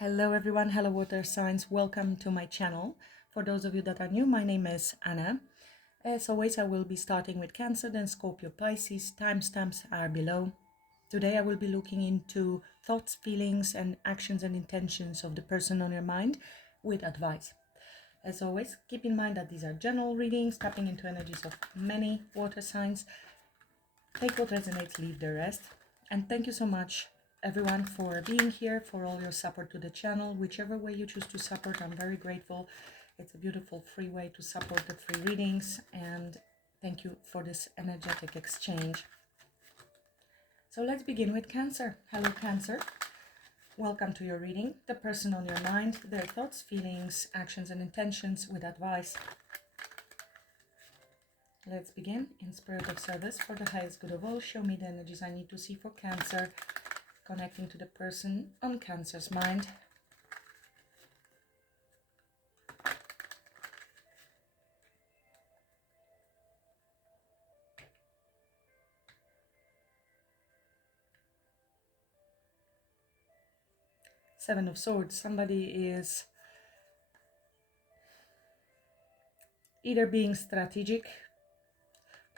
Hello everyone, hello water signs, welcome to my channel. For those of you that are new, my name is Anna. As always, I will be starting with Cancer, then Scorpio, Pisces. Timestamps are below. Today I will be looking into thoughts, feelings and actions and intentions of the person on your mind with advice. As always, keep in mind that these are general readings, tapping into energies of many water signs. Take what resonates, leave the rest. And thank you so much everyone for being here, for all your support to the channel. Whichever way you choose to support, I'm very grateful. It's a beautiful free way to support the free readings, and thank you for this energetic exchange. So let's begin with Cancer. Hello Cancer, welcome to your reading. The person on your mind, their thoughts, feelings, actions and intentions with advice. Let's begin. In spirit of service, for the highest good of all, show me the energies I need to see for Cancer, connecting to the person on Cancer's mind. Seven of Swords. Somebody is either being strategic,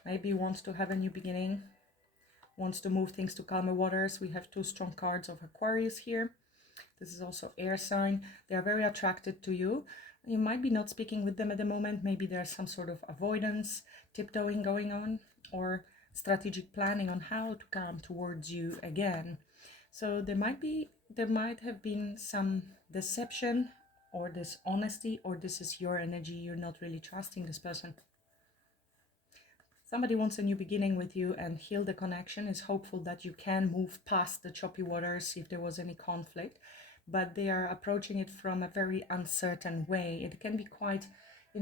maybe wants to have a new beginning, wants to move things to calmer waters. We have two strong cards of Aquarius here. This is also air sign. They are very attracted to you. You might be not speaking with them at the moment. Maybe there's some sort of avoidance, tiptoeing going on, or strategic planning on how to come towards you again. So there might have been some deception or dishonesty, or this is your energy. You're not really trusting this person. Somebody wants a new beginning with you and heal the connection, is hopeful that you can move past the choppy waters if there was any conflict, but they are approaching it from a very uncertain way. It can be quite,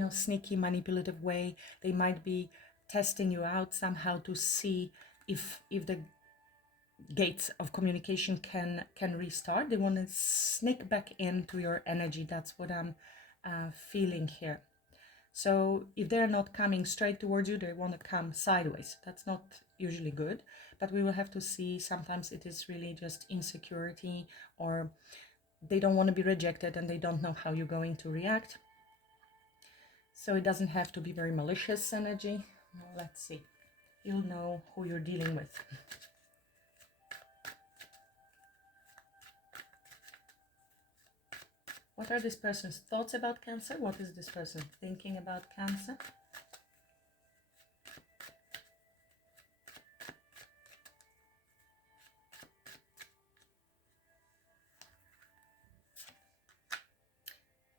sneaky, manipulative way. They might be testing you out somehow to see if the gates of communication can restart. They want to sneak back into your energy. That's what I'm feeling here. So if they're not coming straight towards you, they want to come sideways. That's not usually good, but we will have to see. Sometimes it is really just insecurity, or they don't want to be rejected and they don't know how you're going to react. So it doesn't have to be very malicious energy. Let's see. You'll know who you're dealing with. What are this person's thoughts about Cancer? What is this person thinking about Cancer?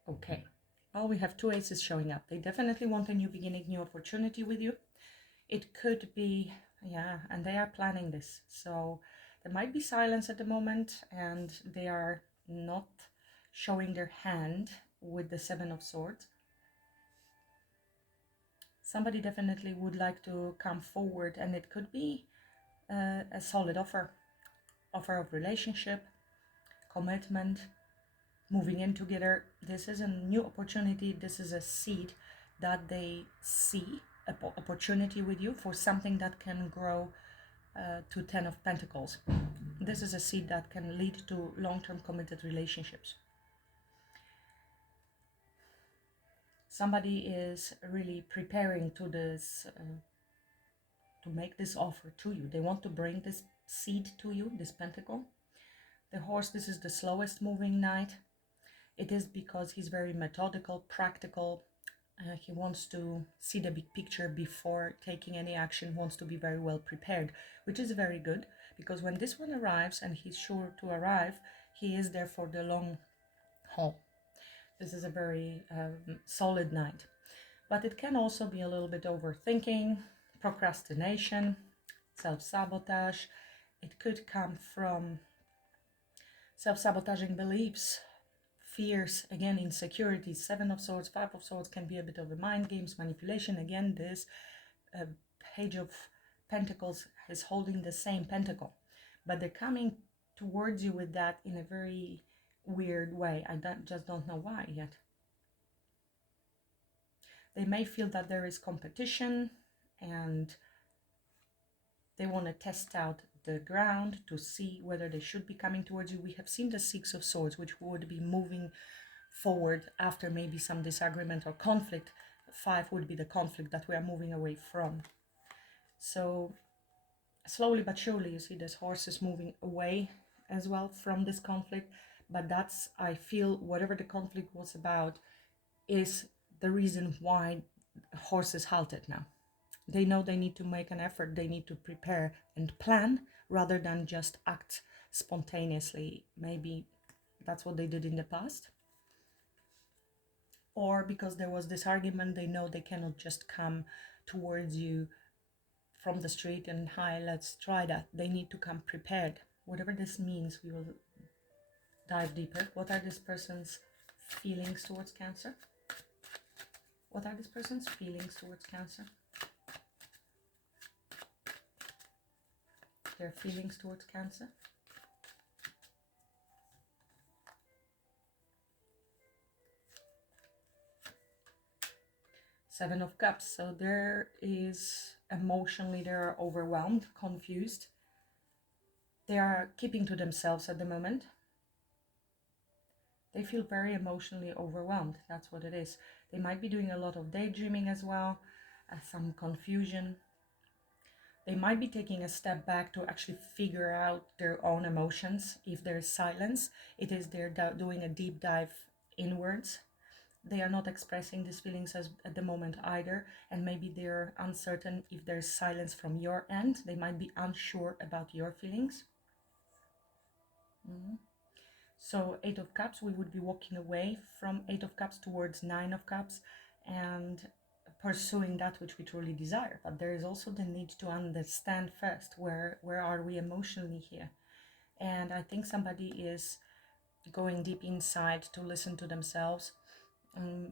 Okay. Well, we have two aces showing up. They definitely want a new beginning, new opportunity with you. It could be, and they are planning this. So there might be silence at the moment, and they are not showing their hand with the Seven of Swords. Somebody definitely would like to come forward, and it could be a solid offer of relationship, commitment, moving in together. This is a new opportunity. This is a seed that they see, an opportunity with you for something that can grow to 10 of Pentacles. This is a seed that can lead to long-term committed relationships. Somebody is really preparing to this, to make this offer to you. They want to bring this seed to you, this pentacle. The horse, this is the slowest moving knight. It is because he's very methodical, practical. He wants to see the big picture before taking any action, wants to be very well prepared, which is very good, because when this one arrives, and he's sure to arrive, he is there for the long haul. This is a very solid knight. But it can also be a little bit overthinking, procrastination, self-sabotage. It could come from self-sabotaging beliefs, fears, again, insecurities. Seven of Swords, Five of Swords can be a bit of a mind games, manipulation. Again, this Page of Pentacles is holding the same pentacle, but they're coming towards you with that in a very weird way. I just don't know why yet. They may feel that there is competition and they want to test out the ground to see whether they should be coming towards you. We have seen the Six of Swords, which would be moving forward after maybe some disagreement or conflict. 5 would be the conflict that we are moving away from. So slowly but surely, you see this horse is moving away as well from this conflict. But that's, I feel, whatever the conflict was about is the reason why horse is halted now. They know they need to make an effort, they need to prepare and plan rather than just act spontaneously. Maybe that's what they did in the past. Or because there was this argument, they know they cannot just come towards you from the street and, hi, let's try that. They need to come prepared. Whatever this means, we will dive deeper. What are this person's feelings towards Cancer? What are this person's feelings towards Cancer? Their feelings towards Cancer. Seven of Cups. So there is emotionally, they're overwhelmed, confused. They are keeping to themselves at the moment. They feel very emotionally overwhelmed. That's what it is. They might be doing a lot of daydreaming as well, some confusion. They might be taking a step back to actually figure out their own emotions. If there's silence, it is they're doing a deep dive inwards. They are not expressing these feelings at the moment either, and maybe they're uncertain if there's silence from your end. They might be unsure about your feelings. So 8 of Cups, we would be walking away from 8 of Cups towards 9 of Cups and pursuing that which we truly desire. But there is also the need to understand first, where are we emotionally here? And I think somebody is going deep inside to listen to themselves.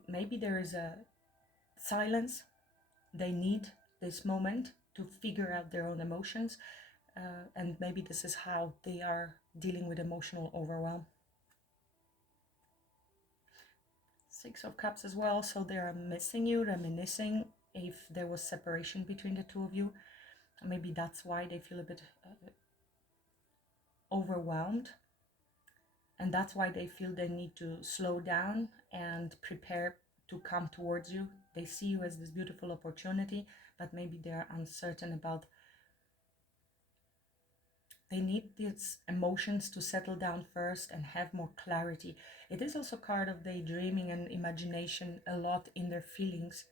Maybe there is a silence. They need this moment to figure out their own emotions. And maybe this is how they are dealing with emotional overwhelm. 6 of Cups as well. So they are missing you, reminiscing if there was separation between the two of you. Maybe that's why they feel a bit overwhelmed. And that's why they feel they need to slow down and prepare to come towards you. They see you as this beautiful opportunity, but maybe they're uncertain about. They need these emotions to settle down first and have more clarity. It is also a card of daydreaming and imagination a lot in their feelings,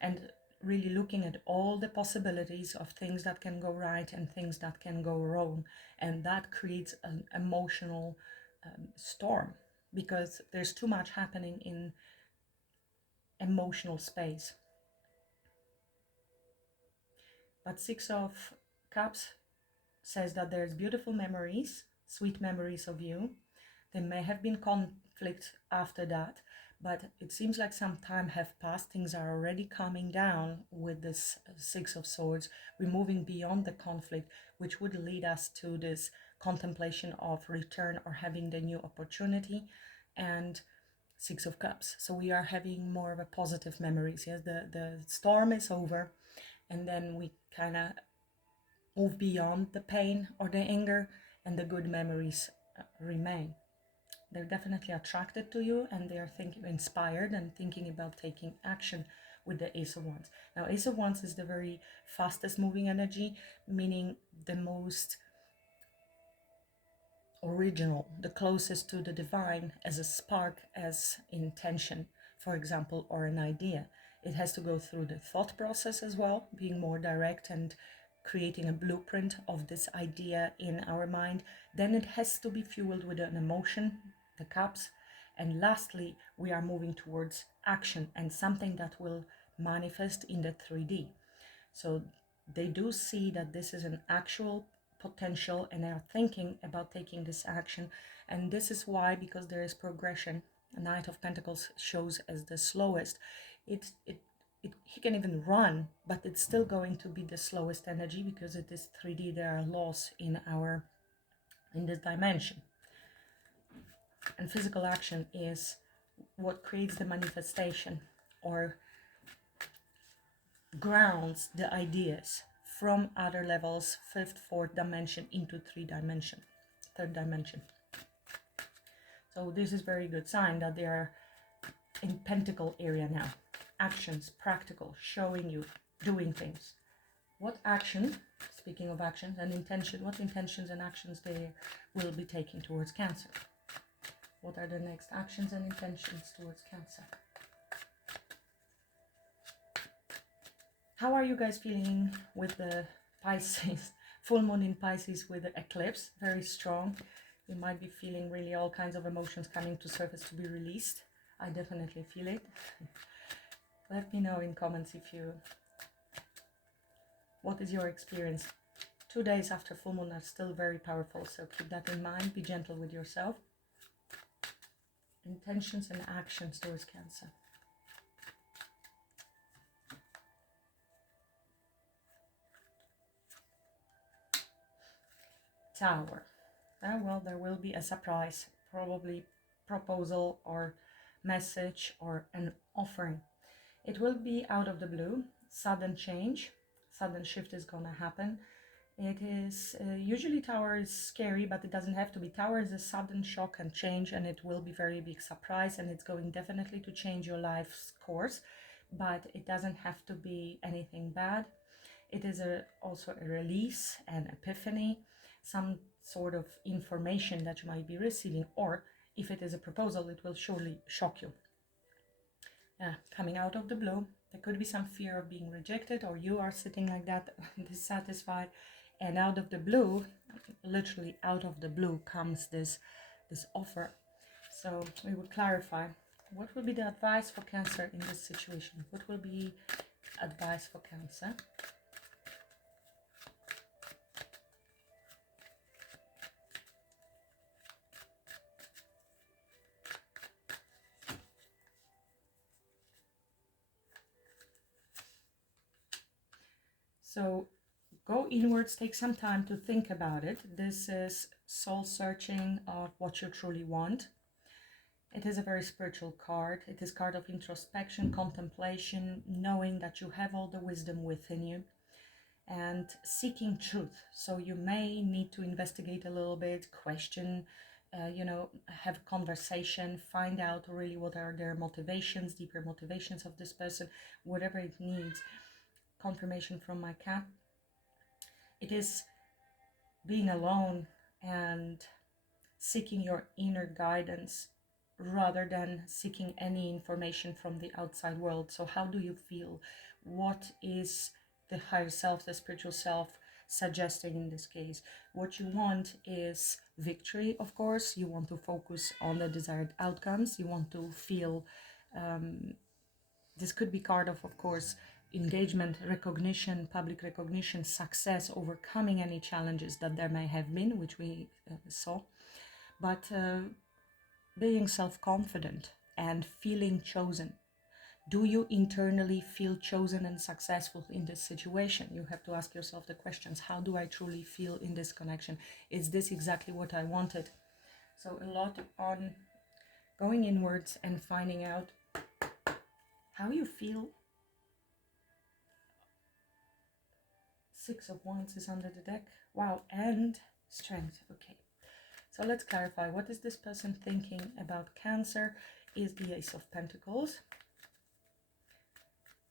and really looking at all the possibilities of things that can go right and things that can go wrong. And that creates an emotional storm, because there's too much happening in emotional space. But 6 of Cups says that there's beautiful memories, sweet memories of you. There may have been conflict after that, but it seems like some time have passed. Things are already calming down with this 6 of Swords. We're moving beyond the conflict, which would lead us to this contemplation of return or having the new opportunity. And 6 of Cups. So we are having more of a positive memories. Yes, the storm is over, and then we kind of move beyond the pain or the anger, and the good memories remain. They're definitely attracted to you, and they are inspired and thinking about taking action with the Ace of Wands. Now, Ace of Wands is the very fastest moving energy, meaning the most original, the closest to the divine as a spark, as intention, for example, or an idea. It has to go through the thought process as well, being more direct and creating a blueprint of this idea in our mind. Then it has to be fueled with an emotion, the Cups. And lastly, we are moving towards action and something that will manifest in the 3D. So they do see that this is an actual potential, and they are thinking about taking this action. And this is why, because there is progression. A Knight of Pentacles shows as the slowest. He can even run, but it's still going to be the slowest energy, because it is 3D. There are laws in this dimension. And physical action is what creates the manifestation or grounds the ideas from other levels, 5th, 4th dimension into 3rd dimension. So this is very good sign that they are in pentacle area now. Actions, practical, showing you, doing things. What action, speaking of actions and intention, what intentions and actions they will be taking towards Cancer? What are the next actions and intentions towards Cancer? How are you guys feeling with the Pisces, full moon in Pisces with the eclipse? Very strong. You might be feeling really all kinds of emotions coming to surface to be released. I definitely feel it. Let me know in comments if you, what is your experience? 2 days after full moon are still very powerful, so keep that in mind. Be gentle with yourself. Intentions and actions towards Cancer. Tower. Well, there will be a surprise, probably proposal or message or an offering. It will be out of the blue, sudden change, sudden shift is gonna happen. It is usually Tower is scary, but it doesn't have to be. Tower is a sudden shock and change, and it will be very big surprise, and it's going definitely to change your life's course, but it doesn't have to be anything bad. It is also a release, an epiphany, some sort of information that you might be receiving, or if it is a proposal, it will surely shock you. Coming out of the blue, there could be some fear of being rejected, or you are sitting like that, dissatisfied, and out of the blue, literally out of the blue, comes this offer. So we will clarify what will be the advice for Cancer in this situation. What will be advice for Cancer? So go inwards, take some time to think about it. This is soul searching of what you truly want. It is a very spiritual card. It is card of introspection, contemplation, knowing that you have all the wisdom within you, and seeking truth. So you may need to investigate a little bit, question, have a conversation, find out really what are their motivations, deeper motivations of this person, whatever it needs. Confirmation from my cat. It is being alone and seeking your inner guidance rather than seeking any information from the outside world. So how do you feel? What is the higher self, the spiritual self, suggesting in this case? What you want is victory, of course. You want to focus on the desired outcomes. You want to feel, this could be card of course, engagement, recognition, public recognition, success, overcoming any challenges that there may have been, which we saw. But being self-confident and feeling chosen. Do you internally feel chosen and successful in this situation? You have to ask yourself the questions. How do I truly feel in this connection? Is this exactly what I wanted? So a lot on going inwards and finding out how you feel. 6 of Wands is under the deck. Wow, and Strength. Okay. So let's clarify. What is this person thinking about Cancer? Is the Ace of Pentacles.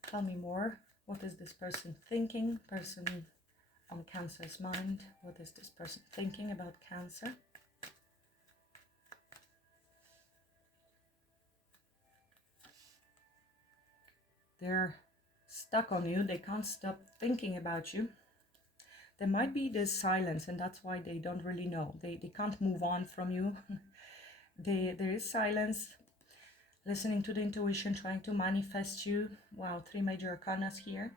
Tell me more. What is this person thinking? Person on Cancer's mind. What is this person thinking about Cancer? They're stuck on you. They can't stop thinking about you. There might be this silence, and that's why they don't really know. They can't move on from you. There is silence, listening to the intuition, trying to manifest you. Wow, 3 major arcanas here.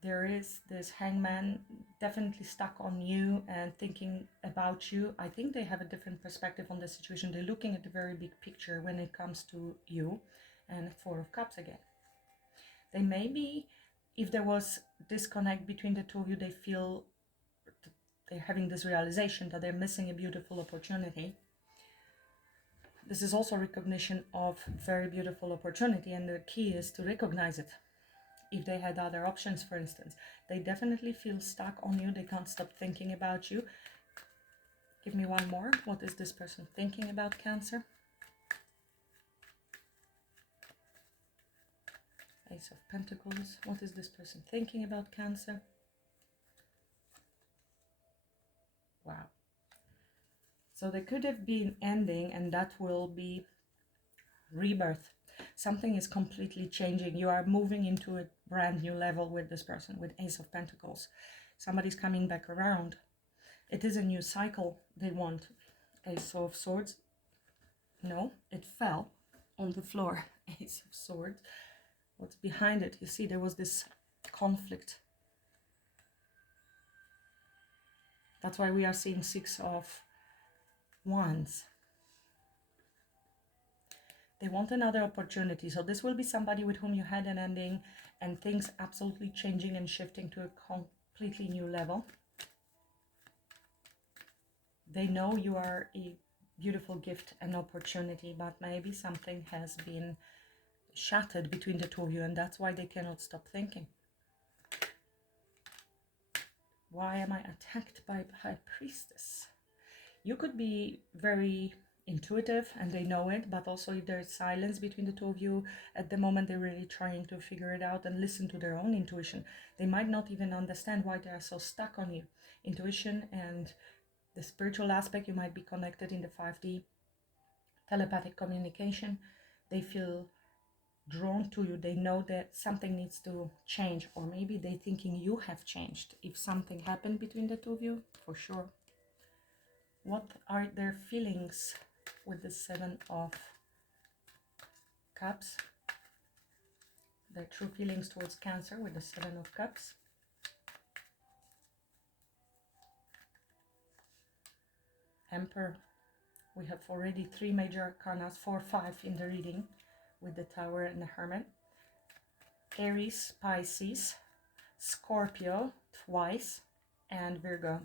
There is this Hangman, definitely stuck on you and thinking about you. I think they have a different perspective on the situation. They're looking at the very big picture when it comes to you. And 4 of Cups again. They may be, if there was disconnect between the two of you, they feel they're having this realization that they're missing a beautiful opportunity. This is also recognition of very beautiful opportunity, and the key is to recognize it if they had other options, for instance. They definitely feel stuck on you. They can't stop thinking about you. Give me one more. What is this person thinking about, Cancer? Ace of Pentacles. What is this person thinking about, Cancer? Wow. So there could have been ending, and that will be rebirth. Something is completely changing. You are moving into a brand new level with this person, with Ace of Pentacles. Somebody's coming back around. It is a new cycle they want. Ace of Swords. No, it fell on the floor. Ace of Swords. What's behind it? You see, there was this conflict. That's why we are seeing Six of Wands. They want another opportunity. So this will be somebody with whom you had an ending and things absolutely changing and shifting to a completely new level. They know you are a beautiful gift and opportunity, but maybe something has been shattered between the two of you, and that's why they cannot stop thinking. Why am I attacked by High Priestess? You could be very intuitive and they know it, but also if there's silence between the two of you at the moment, they're really trying to figure it out and listen to their own intuition. They might not even understand why they are so stuck on you. Intuition and the spiritual aspect, you might be connected in the 5D telepathic communication. They feel drawn to you. They know that something needs to change, or maybe they thinking you have changed. If something happened between the two of you, for sure. What are their feelings with the Seven of Cups? Their true feelings towards Cancer with the Seven of Cups. Emperor. We have already 3 major arcanas, 4, 5 in the reading with the Tower and the Hermit. Aries, Pisces, Scorpio twice, and Virgo.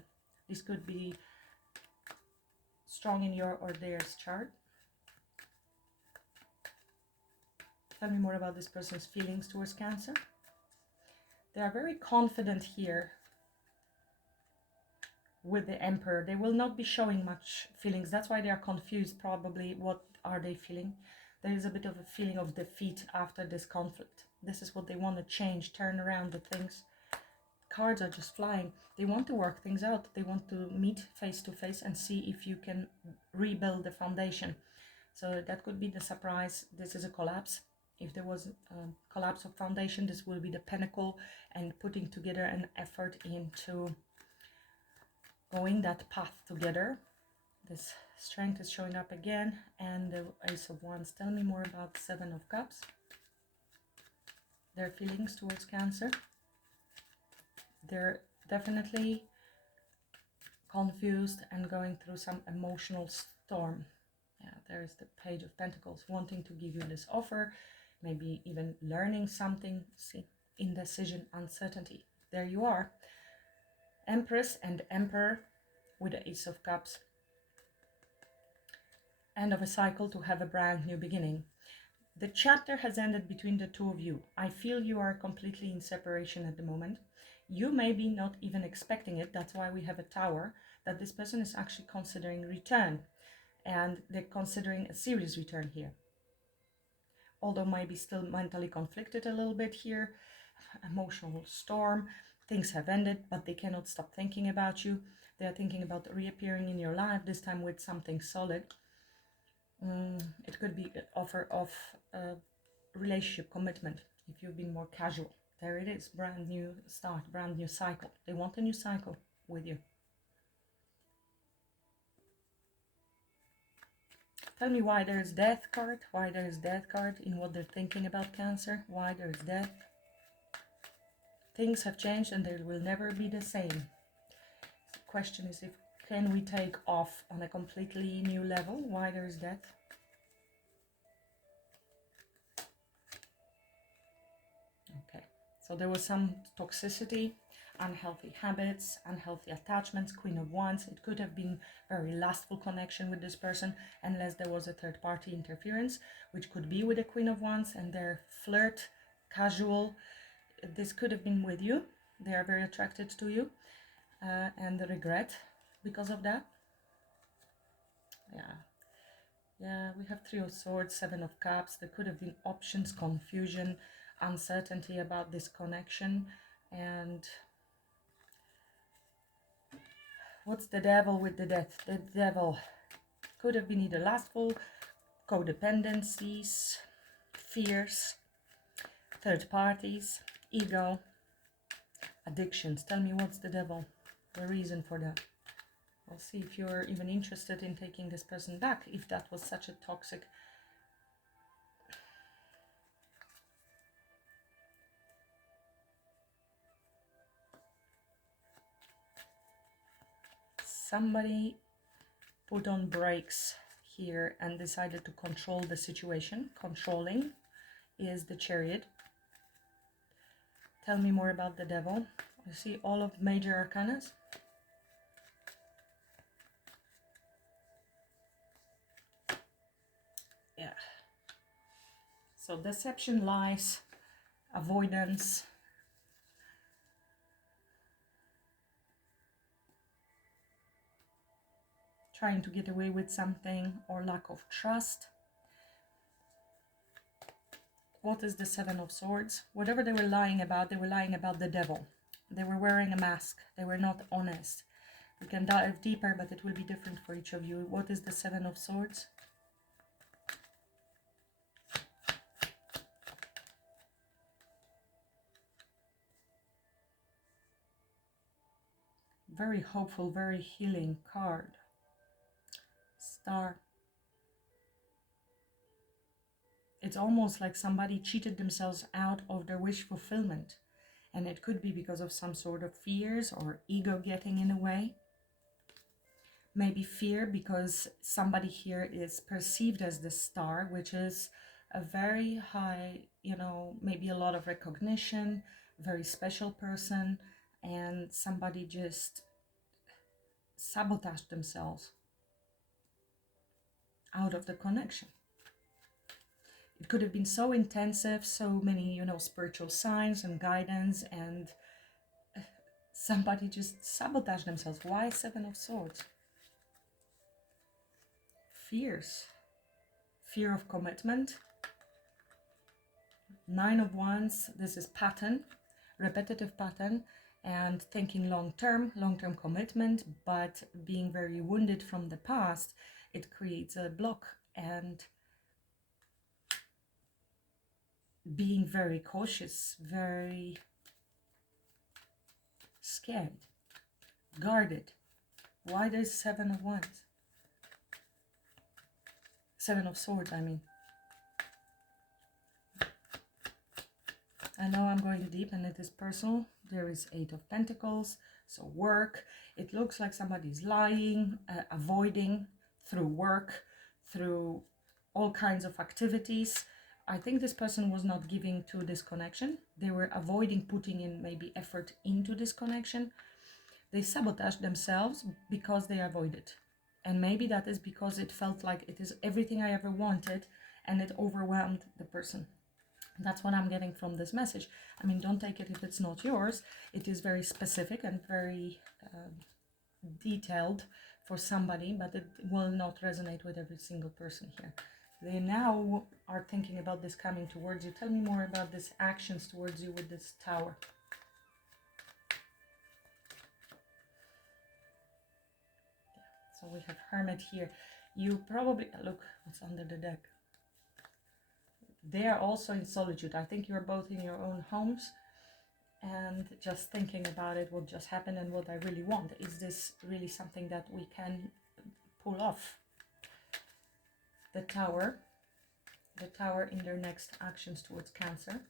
This could be strong in your or theirs chart. Tell me more about this person's feelings towards Cancer. They are very confident here with the Emperor. They will not be showing much feelings. That's why they are confused probably. What are they feeling? There is a bit of a feeling of defeat after this conflict. This is what they want to change, turn around the things. Cards are just flying. They want to work things out. They want to meet face to face and see if you can rebuild the foundation. So that could be the surprise. This is a collapse. If there was a collapse of foundation, this will be the pinnacle and putting together an effort into going that path together. This strength is showing up again, and the Ace of Wands. Tell me more about Seven of Cups. Their feelings towards Cancer. They're definitely confused and going through some emotional storm. Yeah, there's the Page of Pentacles, wanting to give you this offer, maybe even learning something. See, indecision, uncertainty. There you are. Empress and Emperor with the Ace of Cups. End of a cycle to have a brand new beginning. The chapter has ended between the two of you. I feel you are completely in separation at the moment. You may be not even expecting it. That's why we have a Tower, that this person is actually considering return. And they're considering a serious return here. Although maybe still mentally conflicted a little bit here. Emotional storm. Things have ended, but they cannot stop thinking about you. They are thinking about reappearing in your life, this time with something solid. It could be an offer of relationship commitment if you've been more casual. There it is, brand new start, brand new cycle. They want a new cycle with you. Tell me why there's Death card, why there's Death card in what they're thinking about Cancer, why there's Death. Things have changed and they will never be the same. The question is, if can we take off on a completely new level? Why there's Death? Okay, so there was some toxicity, unhealthy habits, unhealthy attachments, Queen of Wands. It could have been very lustful connection with this person, unless there was a third party interference, which could be with the Queen of Wands and their flirt, casual, this could have been with you. They are very attracted to you, and the regret because of that. Yeah, we have Three of Swords, Seven of Cups. There could have been options, confusion, uncertainty about this connection. And what's the Devil with the Death? The Devil could have been either lustful, codependencies, fears, third parties, ego, addictions. Tell me, what's the Devil? The reason for that. We'll see if you're even interested in taking this person back, if that was such a toxic. Somebody put on brakes here and decided to control the situation. Controlling is the Chariot. Tell me more about the Devil. You see all of major arcanas. Yeah. So deception, lies, avoidance, trying to get away with something, or lack of trust. What is the Seven of Swords? Whatever they were lying about the Devil. They were wearing a mask. They were not honest. We can dive deeper, but it will be different for each of you. What is the Seven of Swords? Very hopeful, very healing card. Star. It's almost like somebody cheated themselves out of their wish fulfillment. And it could be because of some sort of fears or ego getting in the way. Maybe fear because somebody here is perceived as the star, which is a very high, you know, maybe a lot of recognition, very special person, and somebody just sabotaged themselves out of the connection. It could have been so intensive, so many, you know, spiritual signs and guidance, and somebody just sabotaged themselves. Why Seven of Swords? Fears. Fear of commitment. Nine of Wands. This is pattern, repetitive pattern, and thinking long-term commitment, but being very wounded from the past, it creates a block, and being very cautious, very scared, guarded. Why there's Seven of Wands? Seven of Swords, I mean. I know I'm going deep and it is personal. There is Eight of Pentacles, so work. It looks like somebody's lying, avoiding through work, through all kinds of activities. I think this person was not giving to this connection. They were avoiding putting in maybe effort into this connection. They sabotaged themselves because they avoided. And maybe that is because it felt like it is everything I ever wanted, and it overwhelmed the person. That's what I'm getting from this message. I mean, don't take it if it's not yours. It is very specific and very detailed for somebody, but it will not resonate with every single person here. They now are thinking about this coming towards you. Tell me more about this actions towards you with this Tower. So we have Hermit here. You probably, look what's under the deck. They are also in solitude. I think you're both in your own homes and just thinking about it, what just happened and what I really want. Is this really something that we can pull off? The Tower in their next actions towards Cancer.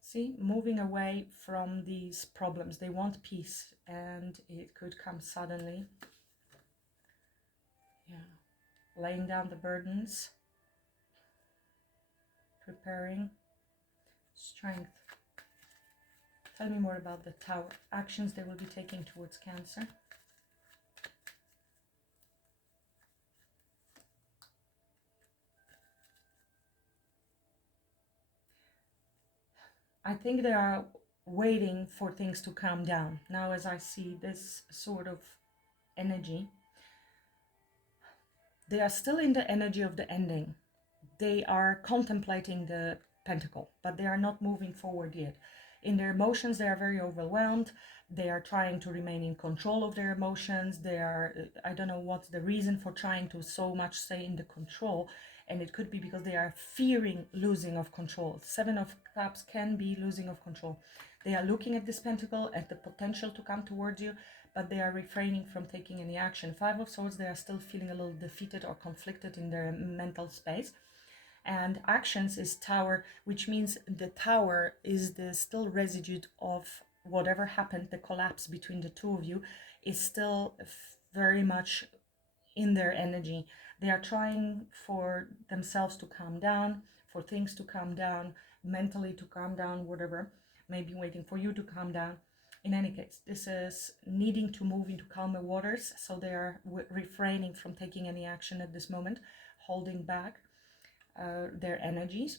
See, moving away from these problems. They want peace, and it could come suddenly. Yeah, laying down the burdens, preparing, strength. Tell me more about the Tower. Actions they will be taking towards Cancer. I think they are waiting for things to calm down. Now, as I see this sort of energy, they are still in the energy of the ending. They are contemplating the pentacle, but they are not moving forward yet. In their emotions, they are very overwhelmed. They are trying to remain in control of their emotions. They are, I don't know what's the reason for trying to so much stay in the control. And it could be because they are fearing losing of control. Seven of Cups can be losing of control. They are looking at this pentacle, at the potential to come towards you, but they are refraining from taking any action. Five of Swords, they are still feeling a little defeated or conflicted in their mental space. And actions is Tower, which means the Tower is the still residue of whatever happened. The collapse between the two of you is still very much in their energy. They are trying for themselves to calm down, for things to calm down, mentally to calm down, whatever, maybe waiting for you to calm down. In any case, this is needing to move into calmer waters, so they are refraining from taking any action at this moment, holding back their energies.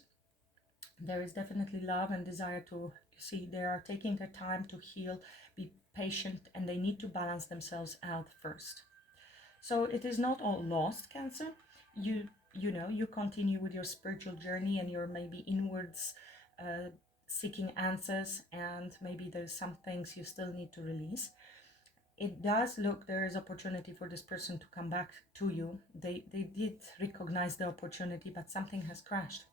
There is definitely love and desire to see. They are taking their time to heal, be patient, and they need to balance themselves out first. So it is not all lost, Cancer. You continue with your spiritual journey and your maybe inwards seeking answers, and maybe there's some things you still need to release. It does look there is opportunity for this person to come back to you. They did recognize the opportunity, but something has crashed.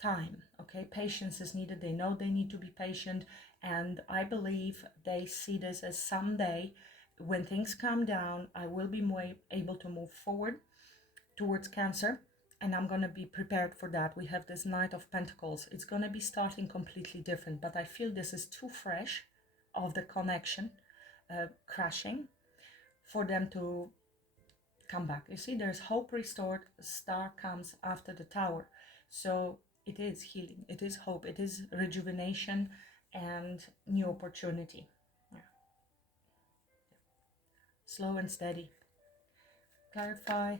Time, okay? Patience is needed. They know they need to be patient, and I believe they see this as someday when things calm down, I will be more able to move forward towards Cancer, and I'm going to be prepared for that. We have this Knight of Pentacles. It's going to be starting completely different, but I feel this is too fresh of the connection crashing for them to come back. You see, there's hope restored. A star comes after the Tower. So it is healing, it is hope, it is rejuvenation and new opportunity. Yeah. Slow and steady. Clarify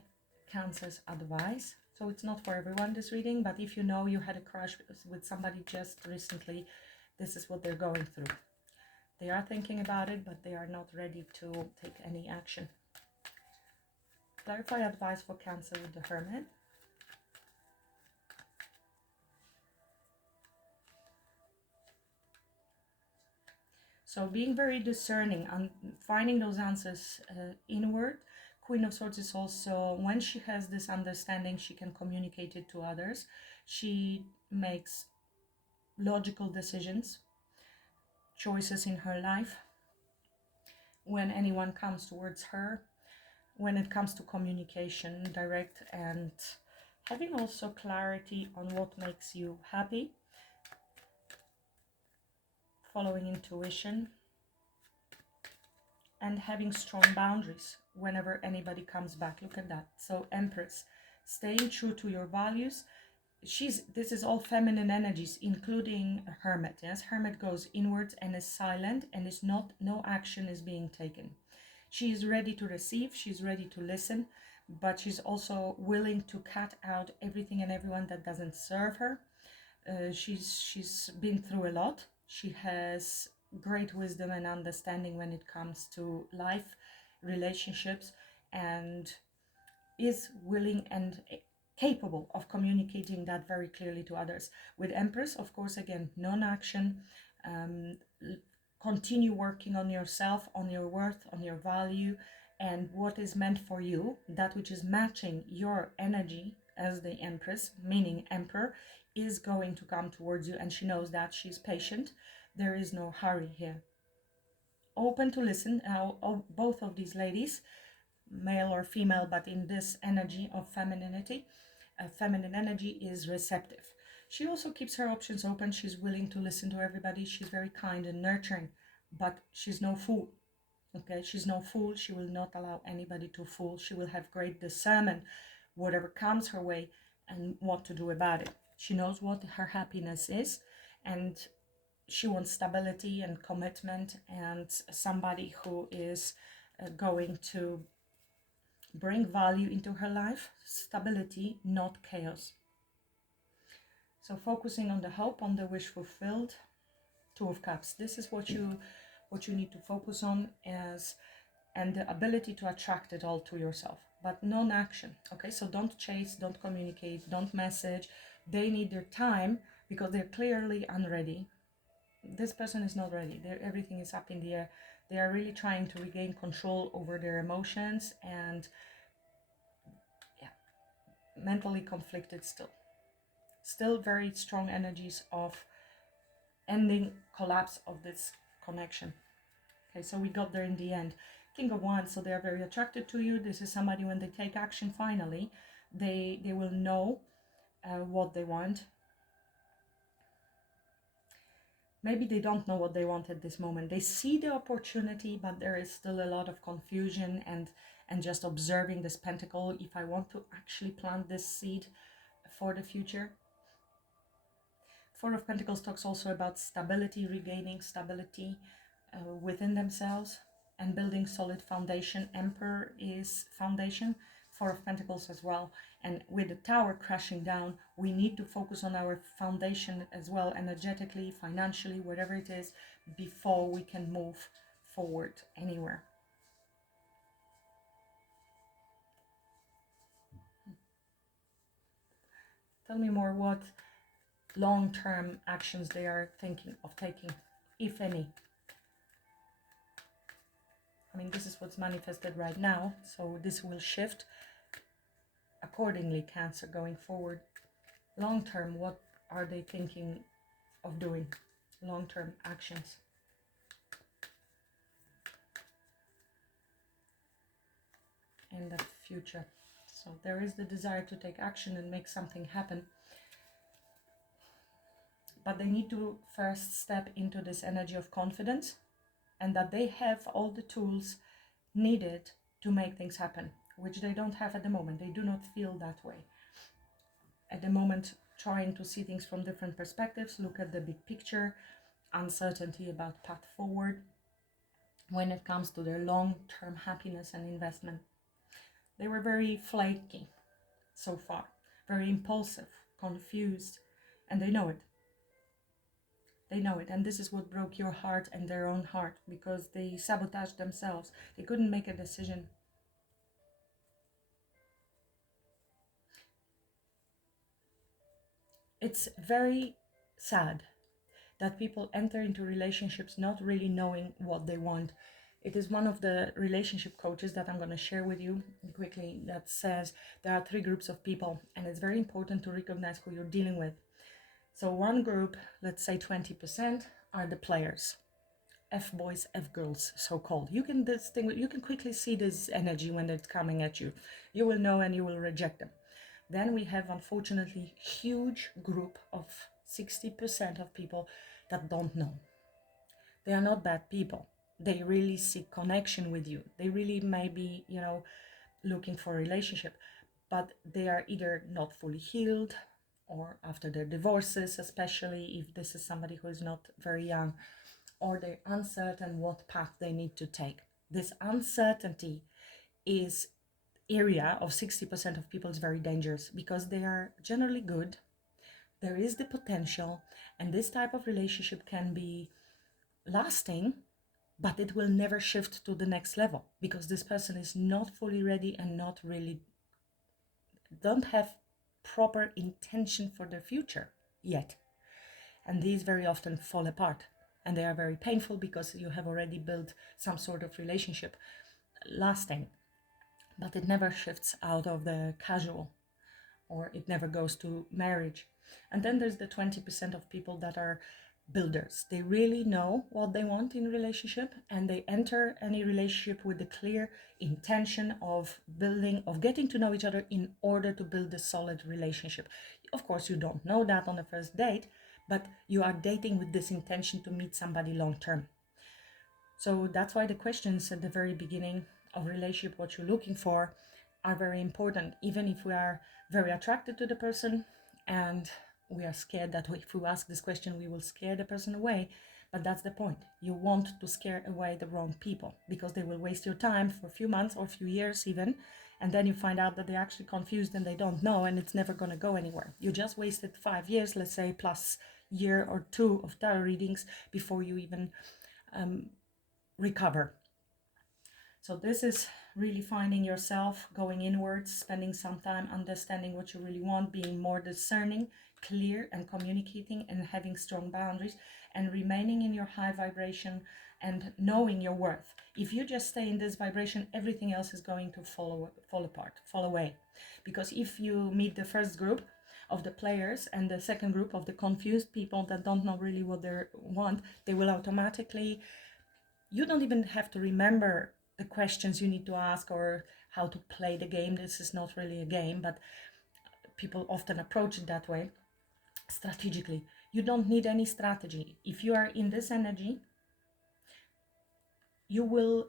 Cancer's advice. So it's not for everyone, this reading, but if you know you had a crush with somebody just recently, this is what they're going through. They are thinking about it, but they are not ready to take any action. Clarify advice for Cancer with the Hermit. So being very discerning and finding those answers inward. Queen of Swords is also, when she has this understanding, she can communicate it to others. She makes logical decisions, choices in her life. When anyone comes towards her, when it comes to communication, direct, and having also clarity on what makes you happy, following intuition, and having strong boundaries whenever anybody comes back. Look at that. So Empress, staying true to your values. This is all feminine energies, including a Hermit. Yes, Hermit goes inwards and is silent, and is not, no action is being taken. She is ready to receive, she's ready to listen, but she's also willing to cut out everything and everyone that doesn't serve her. She's been through a lot. She has great wisdom and understanding when it comes to life, relationships, and is willing and capable of communicating that very clearly to others. With Empress, of course, again, non-action. Continue working on yourself, on your worth, on your value, and what is meant for you, that which is matching your energy as the Empress, meaning Emperor, is going to come towards you, and she knows that. She's patient. There is no hurry here. Open to listen. Now, both of these ladies, male or female, but in this energy of femininity, feminine energy is receptive. She also keeps her options open. She's willing to listen to everybody. She's very kind and nurturing, but she's no fool. Okay, she's no fool. She will not allow anybody to fool. She will have great discernment, whatever comes her way, and what to do about it. She knows what her happiness is, and she wants stability and commitment, and somebody who is going to bring value into her life. Stability, not chaos. So focusing on the hope, on the wish fulfilled. Two of Cups. This is what you need to focus on, and the ability to attract it all to yourself, but non-action. Okay, so don't chase, don't communicate, don't message. They need their time because they're clearly unready. This person is not ready. Everything is up in the air. They are really trying to regain control over their emotions, and mentally conflicted still very strong energies of ending, collapse of this connection. Okay, so we got there in the end. King of Wands, so they're very attracted to you. This is somebody, when they take action finally, they will know what they want. Maybe they don't know what they want at this moment. They see the opportunity, but there is still a lot of confusion and just observing this pentacle. If I want to actually plant this seed for the future. Four of Pentacles talks also about stability, regaining stability within themselves and building solid foundation. Emperor is foundation. Four of Pentacles as well. And with the Tower crashing down, we need to focus on our foundation as well, energetically, financially, whatever it is, before we can move forward anywhere. Tell me more what long-term actions they are thinking of taking, if any. I mean, this is what's manifested right now, so this will shift accordingly, Cancer, going forward. Long-term, what are they thinking of doing? Long-term actions. In the future. So there is the desire to take action and make something happen. But they need to first step into this energy of confidence, and that they have all the tools needed to make things happen, which they don't have at the moment. They do not feel that way. At the moment, trying to see things from different perspectives, look at the big picture, uncertainty about path forward when it comes to their long-term happiness and investment. They were very flaky so far, very impulsive, confused, and they know it. They know it, and this is what broke your heart and their own heart, because they sabotaged themselves. They couldn't make a decision. It's very sad that people enter into relationships not really knowing what they want. It is one of the relationship coaches that I'm going to share with you quickly that says there are 3 groups of people, and it's very important to recognize who you're dealing with. So one group, let's say 20%, are the players. F boys, F girls, so called. You can distinguish, you can quickly see this energy when it's coming at you. You will know and you will reject them. Then we have, unfortunately, huge group of 60% of people that don't know. They are not bad people. They really seek connection with you. They really may be, looking for a relationship, but they are either not fully healed, or after their divorces, especially if this is somebody who is not very young, or they're uncertain what path they need to take. This uncertainty is area of 60% of people is very dangerous, because they are generally good. There is the potential, and this type of relationship can be lasting, but it will never shift to the next level, because this person is not fully ready and not really, don't have proper intention for their future yet. And these very often fall apart, and they are very painful because you have already built some sort of relationship lasting, but it never shifts out of the casual, or it never goes to marriage. And then there's the 20% of people that are builders. They really know what they want in relationship, and they enter any relationship with the clear intention of building, of getting to know each other in order to build a solid relationship. Of course, you don't know that on the first date, but you are dating with this intention to meet somebody long term. So that's why the questions at the very beginning of relationship, what you're looking for, are very important. Even if we are very attracted to the person and we are scared that if we ask this question we will scare the person away, But that's the point. You want to scare away the wrong people because they will waste your time for a few months or a few years even. And then you find out that they're actually confused and they don't know, and it's never going to go anywhere. You just wasted 5 years, let's say, plus year or two of tarot readings before you even recover. So this is really finding yourself, going inwards, spending some time understanding what you really want, being more discerning, clear and communicating, and having strong boundaries, and remaining in your high vibration and knowing your worth. If you just stay in this vibration, everything else is going to fall apart, fall away. Because if you meet the first group of the players and the second group of the confused people that don't know really what they want, they will automatically, you don't even have to remember the questions you need to ask or how to play the game. This is not really a game, but people often approach it that way, strategically. You don't need any strategy. If you are in this energy, you will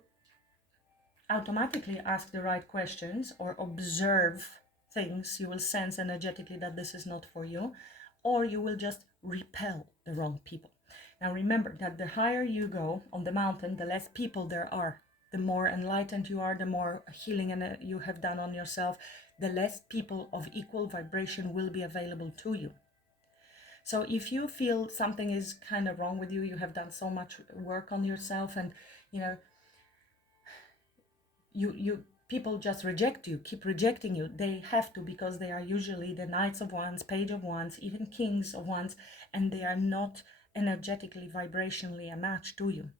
automatically ask the right questions or observe things. You will sense energetically that this is not for you, or you will just repel the wrong people. Now remember that the higher you go on the mountain, the less people there are. The more enlightened you are, the more healing you have done on yourself, the less people of equal vibration will be available to you. So if you feel something is kind of wrong with you, you have done so much work on yourself, and you people just reject you, keep rejecting you. They have to, because they are usually the Knights of Wands, Page of Wands, even Kings of Wands, and they are not energetically, vibrationally a match to you.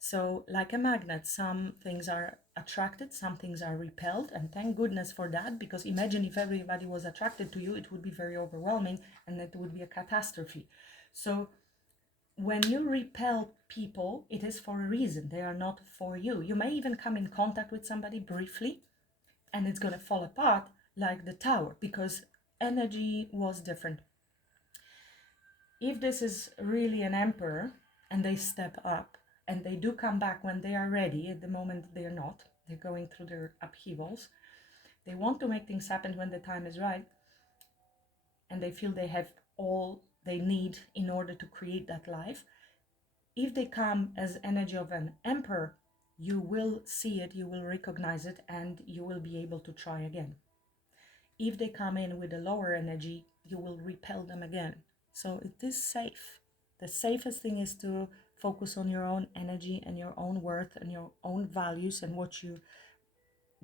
So like a magnet, some things are attracted, some things are repelled, and thank goodness for that, because imagine if everybody was attracted to you, it would be very overwhelming and it would be a catastrophe. So when you repel people, it is for a reason. They are not for you. You may even come in contact with somebody briefly and it's going to fall apart like the tower, because energy was different. If this is really an emperor and they step up and they do come back when they are ready, at the moment they're not, they're going through their upheavals, they want to make things happen when the time is right, and they feel they have all they need in order to create that life. If they come as energy of an emperor, you will see it, you will recognize it, and you will be able to try again. If they come in with a lower energy, you will repel them again. So it is safe. The safest thing is to focus on your own energy and your own worth and your own values and what you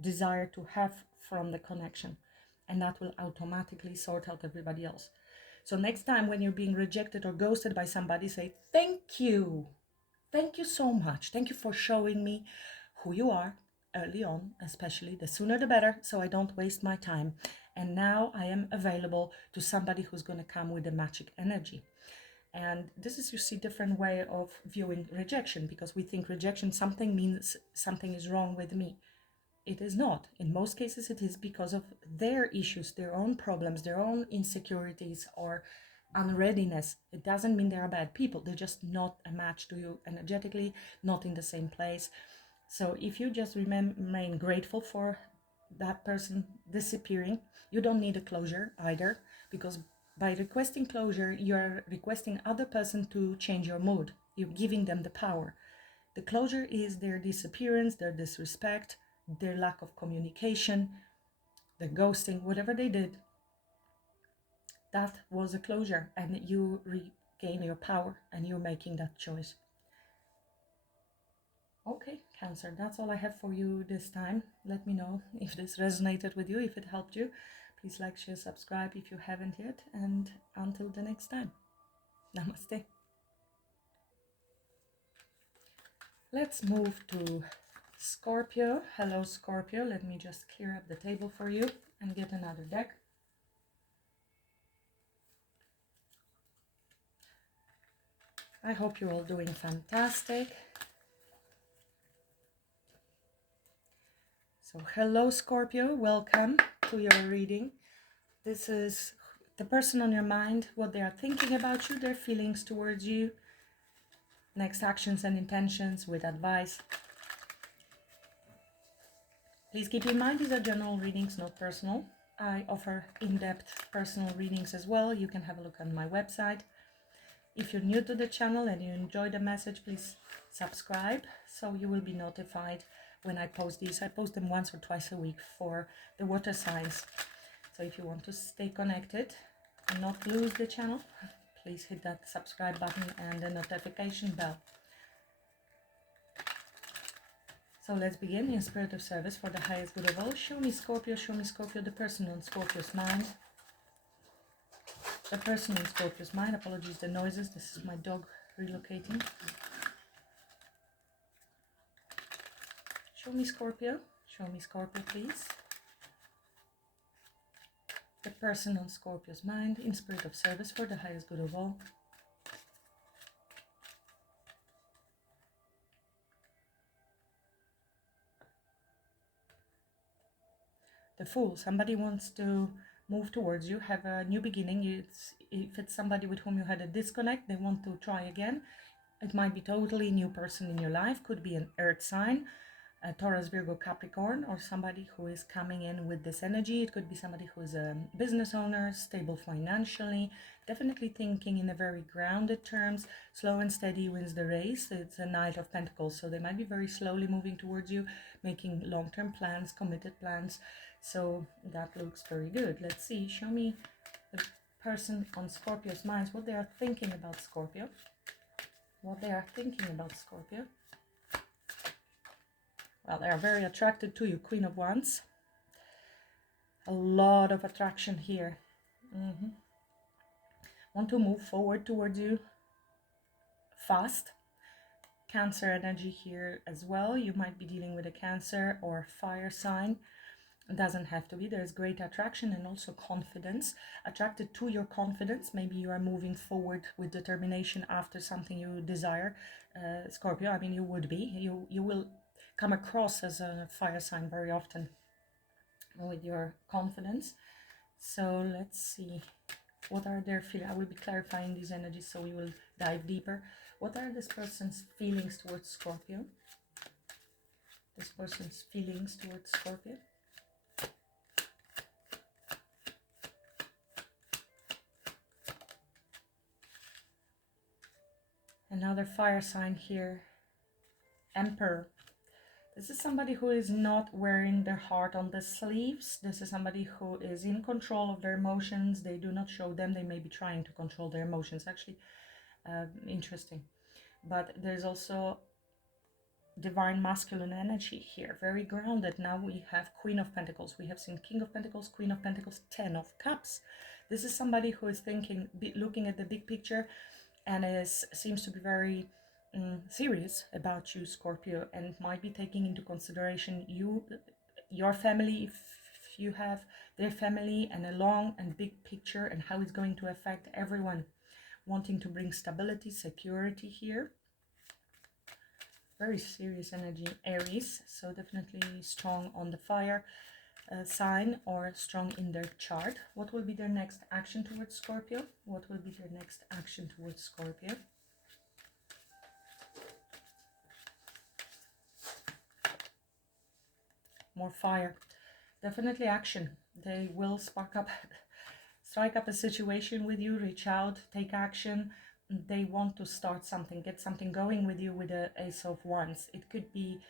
desire to have from the connection. And that will automatically sort out everybody else. So next time when you're being rejected or ghosted by somebody, say, thank you. Thank you so much. Thank you for showing me who you are early on, especially. The sooner the better, so I don't waste my time. And now I am available to somebody who's going to come with the magic energy. And this is, you see, different way of viewing rejection, because we think rejection, something means something is wrong with me. It is not. In most cases, it is because of their issues, their own problems, their own insecurities or unreadiness. It doesn't mean they are bad people. They're just not a match to you energetically, not in the same place. So if you just remain grateful for that person disappearing, you don't need a closure either, because by requesting closure, you're requesting other person to change your mood. You're giving them the power. The closure is their disappearance, their disrespect, their lack of communication, the ghosting, whatever they did. That was a closure, and you regain your power, and you're making that choice. Okay, Cancer, that's all I have for you this time. Let me know if this resonated with you, if it helped you. Please like, share, subscribe if you haven't yet, and until the next time, namaste. Let's move to Scorpio. Hello, Scorpio. Let me just clear up the table for you and get another deck. I hope you're all doing fantastic. So hello, Scorpio, welcome to your reading. This is the person on your mind, what they are thinking about you, their feelings towards you, next actions and intentions with advice. Please keep in mind these are general readings, not personal. I offer in-depth personal readings as well. You can have a look on my website. If you're new to the channel and you enjoy the message, please subscribe so you will be notified when I post these. I post them once or twice a week for the water signs. So if you want to stay connected and not lose the channel, please hit that subscribe button and the notification bell. So let's begin in spirit of service for the highest good of all. Show me Scorpio, the person on Scorpio's mind. The person in Scorpio's mind, apologies the noises, this is my dog relocating. Show me Scorpio please. The person on Scorpio's mind in spirit of service for the highest good of all. The Fool, somebody wants to move towards you, have a new beginning. If it's somebody with whom you had a disconnect, they want to try again. It might be totally new person in your life, could be an earth sign, a Taurus, Virgo, Capricorn, or somebody who is coming in with this energy. It could be somebody who is a business owner, stable financially, definitely thinking in a very grounded terms. Slow and steady wins the race. It's a Knight of Pentacles, so they might be very slowly moving towards you, making long-term plans, committed plans. So that looks very good. Let's see, show me the person on Scorpio's minds, what they are thinking about Scorpio. What they are thinking about Scorpio. Well, they are very attracted to you, Queen of Wands. A lot of attraction here. Want to move forward towards you fast. Cancer energy here as well. You might be dealing with a Cancer or fire sign. It doesn't have to be. There's great attraction and also confidence. Attracted to your confidence. Maybe you are moving forward with determination after something you desire. Scorpio, I mean, you would be. You will come across as a fire sign very often with your confidence. So let's see, what are their feelings? I will be clarifying these energies, so we will dive deeper. What are this person's feelings towards Scorpio? This person's feelings towards Scorpio. Another fire sign here, Emperor. This is somebody who is not wearing their heart on the sleeves. This is somebody who is in control of their emotions. They do not show them. They may be trying to control their emotions. Actually, interesting. But there's also divine masculine energy here. Very grounded. Now we have Queen of Pentacles. We have seen King of Pentacles, Queen of Pentacles, 10 of Cups. This is somebody who is thinking, looking at the big picture, and seems to be very serious about you, Scorpio, and might be taking into consideration your family, if you have their family, and a long and big picture and how it's going to affect everyone. Wanting to bring stability, security here. Very serious energy, Aries, so definitely strong on the fire sign or strong in their chart. What will be their next action towards Scorpio? What will be their next action towards Scorpio? More fire. Definitely action. They will strike up a situation with you, reach out, take action. They want to start something, get something going with you with the Ace of Wands. It could be,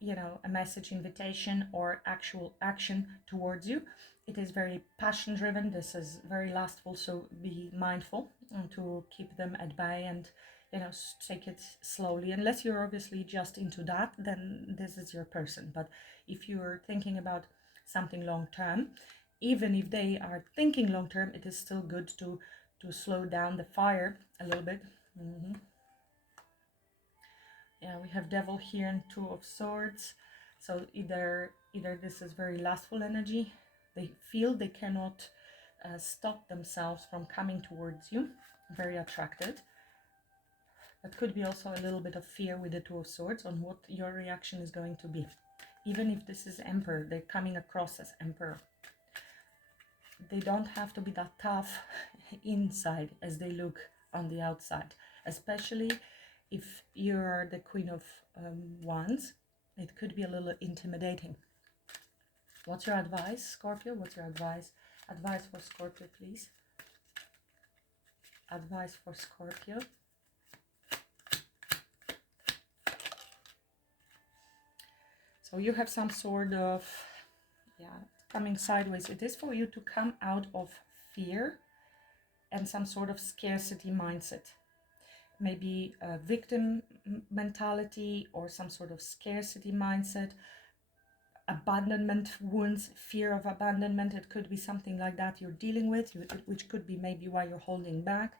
you know, a message, invitation, or actual action towards you. It is very passion driven. This is very lustful, so be mindful to keep them at bay and, you know, take it slowly. Unless you're obviously just into that, then this is your person. But if you're thinking about something long term, even if they are thinking long term, it is still good to slow down the fire a little bit. Yeah, we have Devil here and Two of Swords. So either this is very lustful energy. They feel they cannot stop themselves from coming towards you. Very attracted. That could be also a little bit of fear with the Two of Swords on what your reaction is going to be. Even if this is Emperor, they're coming across as Emperor. They don't have to be that tough inside as they look on the outside, especially if you're the Queen of Wands. It could be a little intimidating. What's your advice, Scorpio? What's your advice? Advice for Scorpio, please. advice for Scorpio. So you have some sort of, coming sideways. It is for you to come out of fear and some sort of scarcity mindset. Maybe a victim mentality or some sort of scarcity mindset, abandonment wounds, fear of abandonment. It could be something like that you're dealing with, which could be maybe why you're holding back.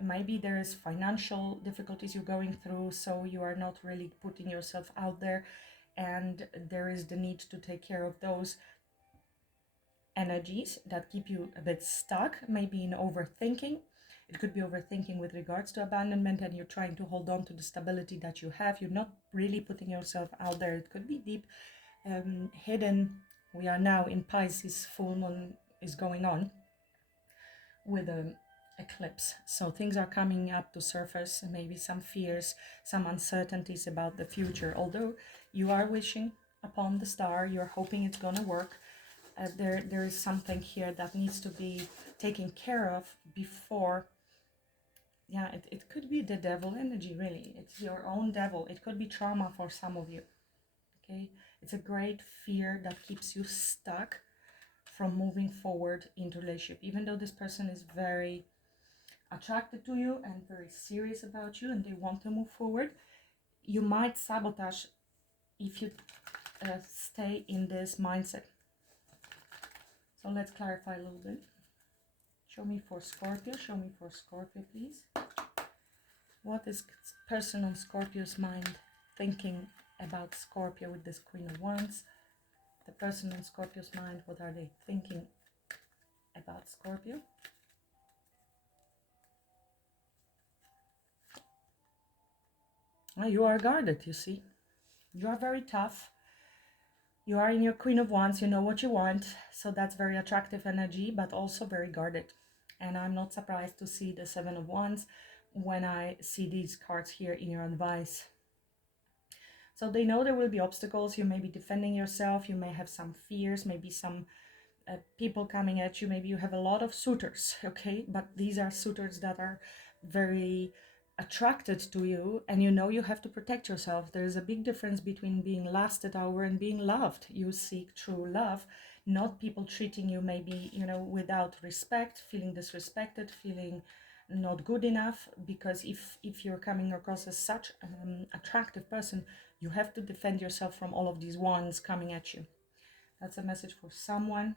Maybe there is financial difficulties you're going through, so you are not really putting yourself out there, and there is the need to take care of those energies that keep you a bit stuck, maybe in overthinking. It could be overthinking with regards to abandonment, and you're trying to hold on to the stability that you have. You're not really putting yourself out there. It could be deep, hidden. We are now in Pisces, full moon is going on with an eclipse, so things are coming up to surface, maybe some fears, some uncertainties about the future. Although you are wishing upon the star, you're hoping it's gonna work. There is something here that needs to be taken care of before. It could be the devil energy, really. It's your own devil. It could be trauma for some of you. Okay, it's a great fear that keeps you stuck from moving forward into relationship, even though this person is very attracted to you and very serious about you and they want to move forward. You might sabotage if you stay in this mindset. So let's clarify a little bit. Show me for Scorpio. Show me for Scorpio, please. What is person on Scorpio's mind thinking about Scorpio with this Queen of Wands? The person on Scorpio's mind, what are they thinking about Scorpio? Well, you are guarded, you see. You are very tough. You are in your Queen of Wands, you know what you want, so that's very attractive energy, but also very guarded. And I'm not surprised to see the Seven of Wands when I see these cards here in your advice. So they know there will be obstacles. You may be defending yourself, you may have some fears, maybe some people coming at you, maybe you have a lot of suitors, okay? But these are suitors that are very attracted to you, and you know you have to protect yourself. There is a big difference between being lasted over and being loved. You seek true love, not people treating you maybe, without respect, feeling disrespected, feeling not good enough. Because if you're coming across as such an attractive person, you have to defend yourself from all of these wands coming at you. That's a message for someone.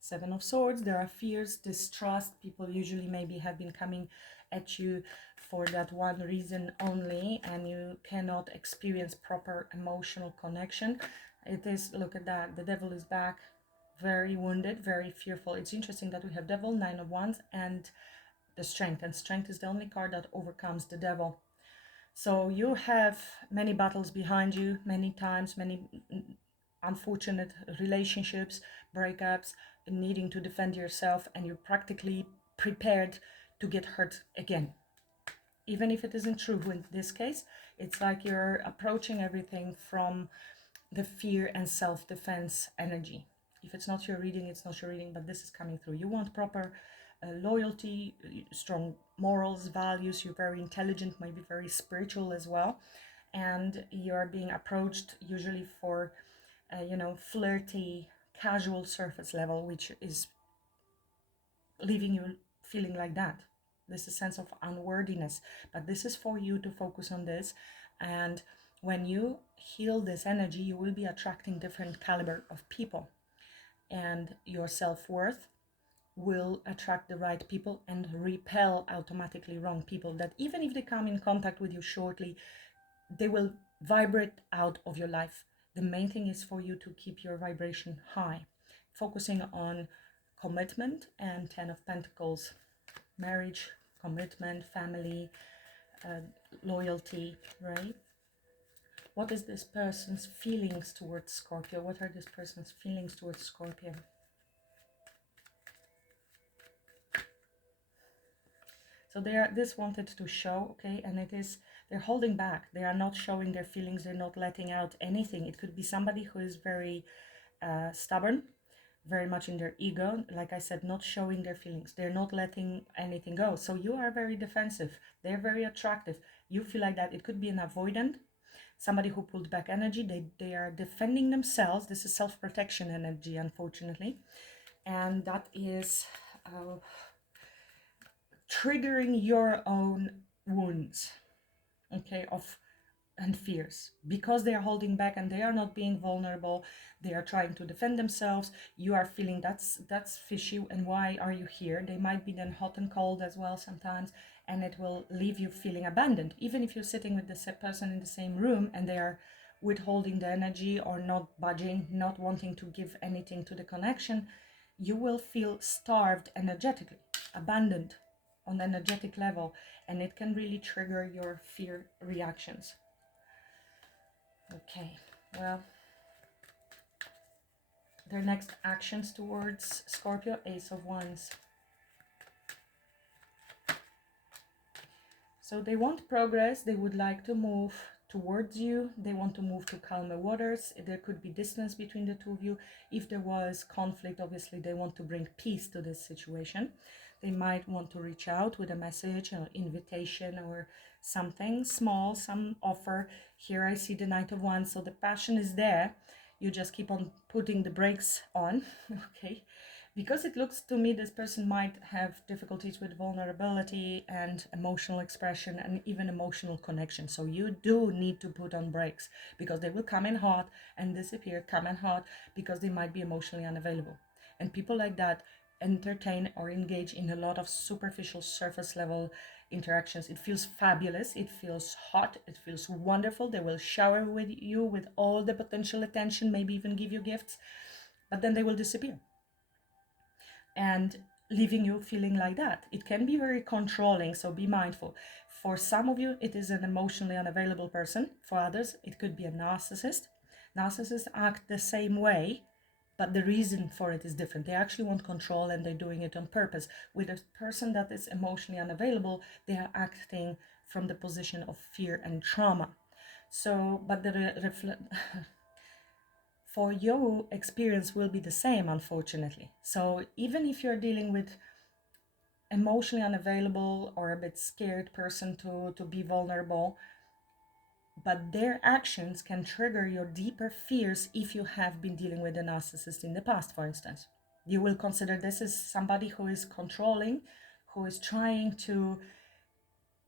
Seven of Swords, there are fears, distrust. People usually maybe have been coming at you for that one reason only, and you cannot experience proper emotional connection. It is, look at that, the devil is back, very wounded, very fearful. It's interesting that we have devil, Nine of Wands, and the strength, and strength is the only card that overcomes the devil. So you have many battles behind you, many times, many unfortunate relationships, breakups, needing to defend yourself, and you're practically prepared to get hurt again. Even if it isn't true in this case, it's like you're approaching everything from the fear and self-defense energy. If it's not your reading, it's not your reading, but this is coming through. You want proper loyalty, strong morals, values. You're very intelligent, maybe very spiritual as well, and you're being approached usually for flirty, casual surface level, which is leaving you feeling like that. This is a sense of unworthiness, but this is for you to focus on this. And when you heal this energy, you will be attracting different caliber of people, and your self-worth will attract the right people and repel automatically wrong people, that even if they come in contact with you shortly, they will vibrate out of your life. The main thing is for you to keep your vibration high, focusing on commitment and Ten of Pentacles, marriage, commitment, family, loyalty, right? What is this person's feelings towards Scorpio? What are this person's feelings towards Scorpio? So this wanted to show, okay, and it is, they're holding back. They are not showing their feelings. They're not letting out anything. It could be somebody who is very stubborn, very much in their ego, like I said, not showing their feelings. They're not letting anything go. So you are very defensive. They're very attractive. You feel like that. It could be an avoidant, somebody who pulled back energy. They are defending themselves. This is self-protection energy, unfortunately. And that is triggering your own wounds, okay, of and fears, because they are holding back and they are not being vulnerable. They are trying to defend themselves. You are feeling that's fishy, and why are you here? They might be then hot and cold as well sometimes, and it will leave you feeling abandoned, even if you're sitting with the person in the same room and they are withholding the energy or not budging, not wanting to give anything to the connection. You will feel starved energetically, abandoned on energetic level, and it can really trigger your fear reactions. Okay, well, their next actions towards Scorpio, Ace of Wands. So they want progress, they would like to move towards you, they want to move to calmer waters. There could be distance between the two of you. If there was conflict, obviously they want to bring peace to this situation. They might want to reach out with a message or invitation or something small, some offer. Here I see the Knight of Wands, so the passion is there. You just keep on putting the brakes on, okay? Because it looks to me this person might have difficulties with vulnerability and emotional expression and even emotional connection. So you do need to put on brakes, because they will come in hot and disappear, come in hot, because they might be emotionally unavailable. And people like that entertain or engage in a lot of superficial surface level interactions. It feels fabulous, it feels hot, it feels wonderful. They will shower with you with all the potential attention, maybe even give you gifts, but then they will disappear and leaving you feeling like that. It can be very controlling, so be mindful. For some of you, it is an emotionally unavailable person. For others, it could be a narcissist. Narcissists act the same way, but the reason for it is different. They actually want control and they're doing it on purpose. With a person that is emotionally unavailable, they are acting from the position of fear and trauma. So, but the for your experience will be the same, unfortunately. So even if you're dealing with emotionally unavailable or a bit scared person to be vulnerable, but their actions can trigger your deeper fears. If you have been dealing with a narcissist in the past, for instance, you will consider this as somebody who is controlling, who is trying to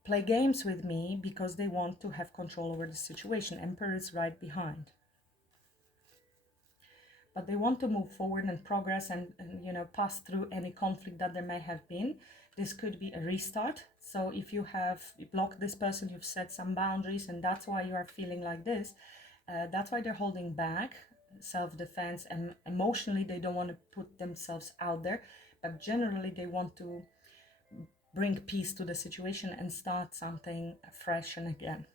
play games with me because they want to have control over the situation. Emperor is right behind, but they want to move forward and progress and pass through any conflict that there may have been. This could be a restart. So if you have blocked this person, you've set some boundaries, and that's why you are feeling like this. That's why they're holding back, self-defense, and emotionally they don't want to put themselves out there, but generally they want to bring peace to the situation and start something fresh and again.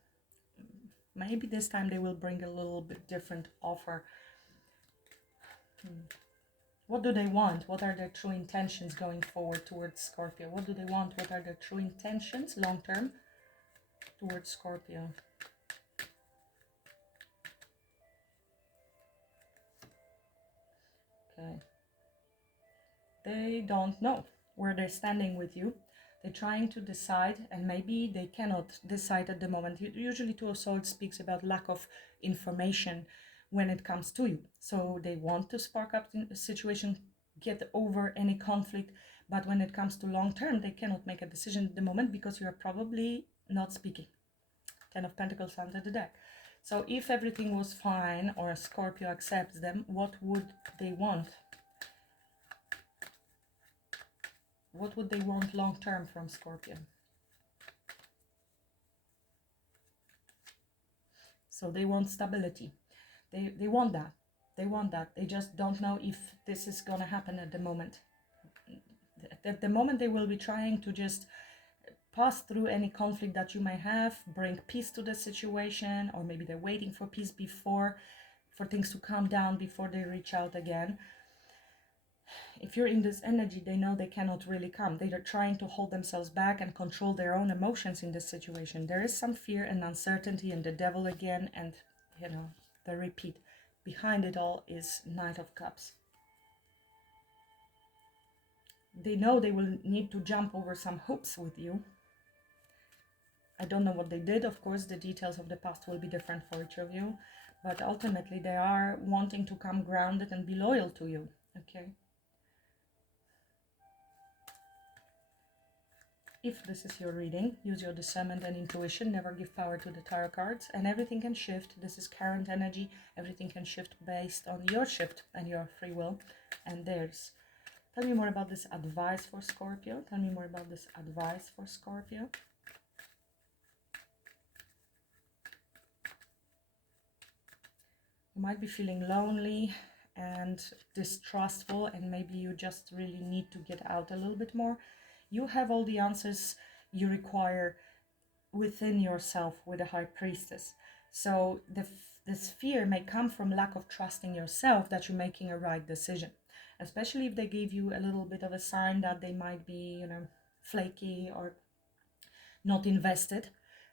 Maybe this time they will bring a little bit different offer. What do they want? What are their true intentions going forward towards Scorpio? What do they want? What are their true intentions long term towards Scorpio? Okay. They don't know where they're standing with you. They're trying to decide, and maybe they cannot decide at the moment. Usually Two of Swords speaks about lack of information when it comes to you. So they want to spark up the situation, get over any conflict, but when it comes to long term, they cannot make a decision at the moment because you are probably not speaking. Ten of Pentacles under the deck. So if everything was fine or Scorpio accepts them, what would they want? What would they want long term from Scorpio? So they want stability. They want that. They want that. They just don't know if this is going to happen at the moment. At the moment, they will be trying to just pass through any conflict that you may have, bring peace to the situation, or maybe they're waiting for peace for things to calm down before they reach out again. If you're in this energy, they know they cannot really come. They are trying to hold themselves back and control their own emotions in this situation. There is some fear and uncertainty and the devil again, and the repeat. Behind it all is Knight of Cups. They know they will need to jump over some hoops with you. I don't know what they did. Of course, the details of the past will be different for each of you, but ultimately they are wanting to come grounded and be loyal to you, okay? If this is your reading, use your discernment and intuition. Never give power to the tarot cards, and everything can shift. This is current energy. Everything can shift based on your shift and your free will and theirs. Tell me more about this advice for Scorpio. Tell me more about this advice for Scorpio. You might be feeling lonely and distrustful, and maybe you just really need to get out a little bit more. You have all the answers you require within yourself with the High Priestess. So this fear may come from lack of trust in yourself that you're making a right decision, especially if they give you a little bit of a sign that they might be, flaky or not invested,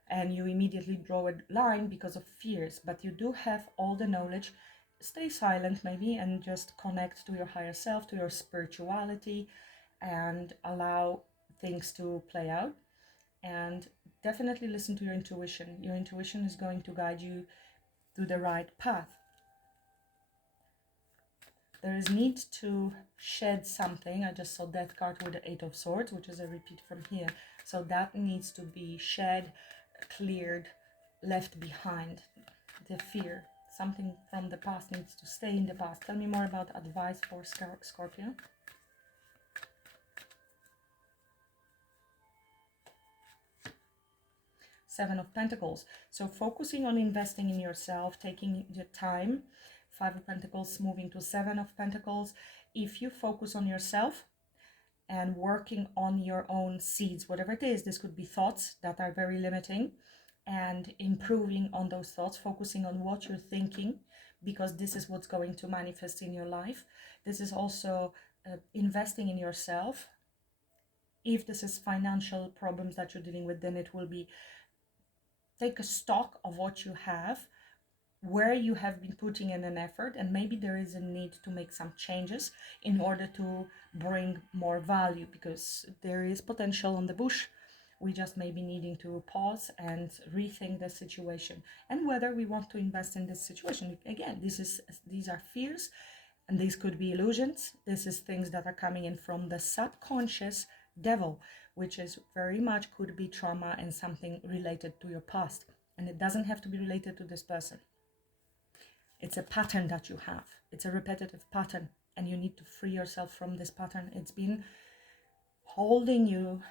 and you immediately draw a line because of fears. But you do have all the knowledge. Stay silent maybe and just connect to your higher self, to your spirituality, and allow things to play out. And definitely listen to your intuition. Your intuition is going to guide you to the right path. There is need to shed something. I just saw Death card with the Eight of Swords, which is a repeat from here. So that needs to be shed, cleared, left behind. The fear. Something from the past needs to stay in the past. Tell me more about advice for Scorpio. Seven of Pentacles. So focusing on investing in yourself, taking your time. Five of Pentacles moving to Seven of Pentacles. If you focus on yourself and working on your own seeds, whatever it is, this could be thoughts that are very limiting, and improving on those thoughts, focusing on what you're thinking, because this is what's going to manifest in your life. This is also investing in yourself. If this is financial problems that you're dealing with, then it will be take a stock of what you have, where you have been putting in an effort, and maybe there is a need to make some changes in order to bring more value, because there is potential on the bush. We just may be needing to pause and rethink the situation and whether we want to invest in this situation. Again, these are fears, and these could be illusions. This is things that are coming in from the subconscious devil, which is very much could be trauma and something related to your past. And it doesn't have to be related to this person. It's a pattern that you have. It's a repetitive pattern, and you need to free yourself from this pattern. It's been holding you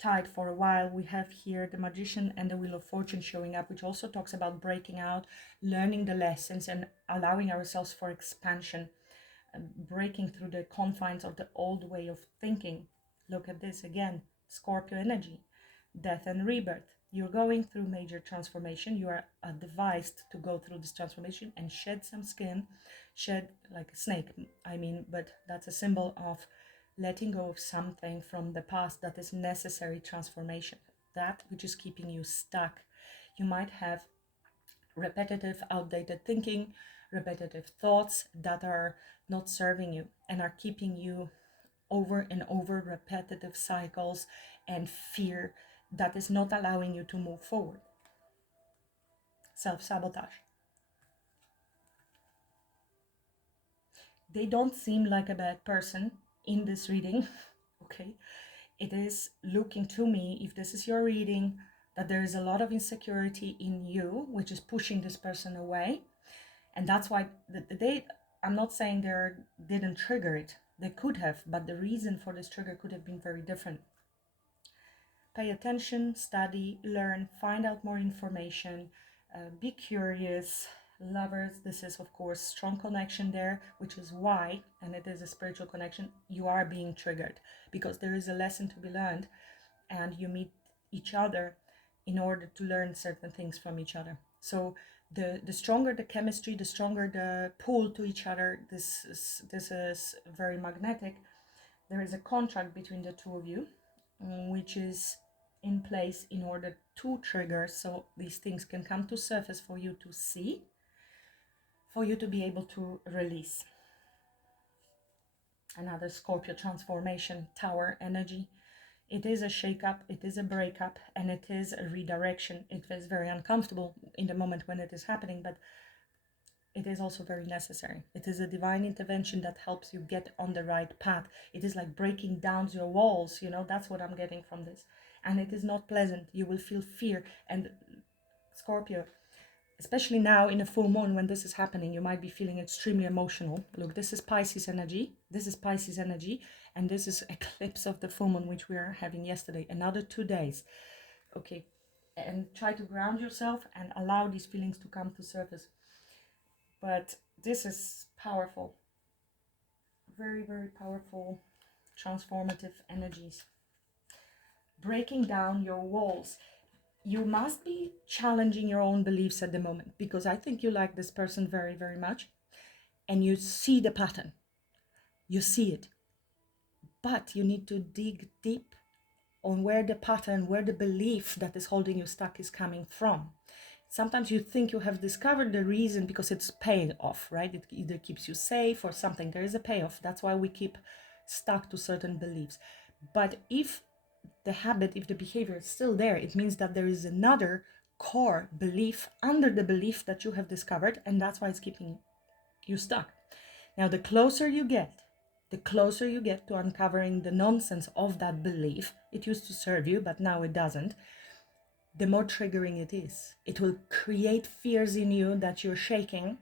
tight for a while. We have here the Magician and the Wheel of Fortune showing up, which also talks about breaking out, learning the lessons, and allowing ourselves for expansion, breaking through the confines of the old way of thinking. Look at this again, Scorpio energy, death and rebirth. You're going through major transformation. You are advised to go through this transformation and shed some skin, shed like a snake, but that's a symbol of letting go of something from the past that is necessary transformation, that which is keeping you stuck. You might have repetitive, outdated thinking, repetitive thoughts that are not serving you and are keeping you over and over, repetitive cycles and fear that is not allowing you to move forward. Self-sabotage. They don't seem like a bad person in this reading, okay? It is looking to me, if this is your reading, that there is a lot of insecurity in you, which is pushing this person away. And that's why I'm not saying they didn't trigger it. They could have, but the reason for this trigger could have been very different. Pay attention, study, learn, find out more information, be curious. Lovers, this is of course strong connection there, which is why, and it is a spiritual connection, you are being triggered, because there is a lesson to be learned, and you meet each other in order to learn certain things from each other. So the stronger the chemistry, the stronger the pull to each other. This is very magnetic. There is a contract between the two of you, which is in place in order to trigger, so these things can come to surface for you to see, for you to be able to release. Another Scorpio transformation, Tower energy. It is a shake-up, it is a breakup, and it is a redirection. It is very uncomfortable in the moment when it is happening, but it is also very necessary. It is a divine intervention that helps you get on the right path. It is like breaking down your walls, you know, that's what I'm getting from this. And it is not pleasant. You will feel fear. And Scorpio, especially now in a full moon when this is happening, you might be feeling extremely emotional. Look, this is Pisces energy. This is Pisces energy. And this is eclipse of the full moon, which we are having yesterday. Another 2 days. Okay. And try to ground yourself and allow these feelings to come to surface. But this is powerful. Very, very powerful, transformative energies. Breaking down your walls. You must be challenging your own beliefs at the moment, because I think you like this person very, very much. And you see the pattern. You see it. But you need to dig deep on where the pattern, where the belief that is holding you stuck is coming from. Sometimes you think you have discovered the reason because it's paying off, right? It either keeps you safe or something. There is a payoff. That's why we keep stuck to certain beliefs. But if the habit, if the behavior is still there, it means that there is another core belief under the belief that you have discovered, and that's why it's keeping you stuck. Now, the closer you get to uncovering the nonsense of that belief, it used to serve you, but now it doesn't, the more triggering it is. It will create fears in you that you're shaking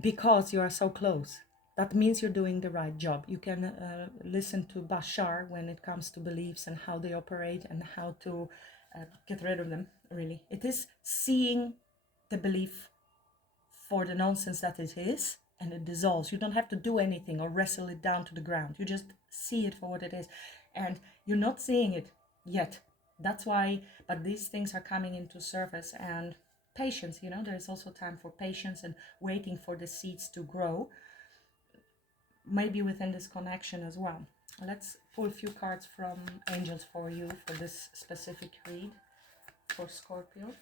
because you are so close. That means you're doing the right job. You can listen to Bashar when it comes to beliefs and how they operate and how to get rid of them, really. It is seeing the belief for the nonsense that it is, and it dissolves. You don't have to do anything or wrestle it down to the ground. You just see it for what it is. And you're not seeing it yet. That's why, but these things are coming into surface, and patience, you know, there is also time for patience and waiting for the seeds to grow, maybe within this connection as well. Let's pull a few cards from angels for you for this specific read for Scorpio.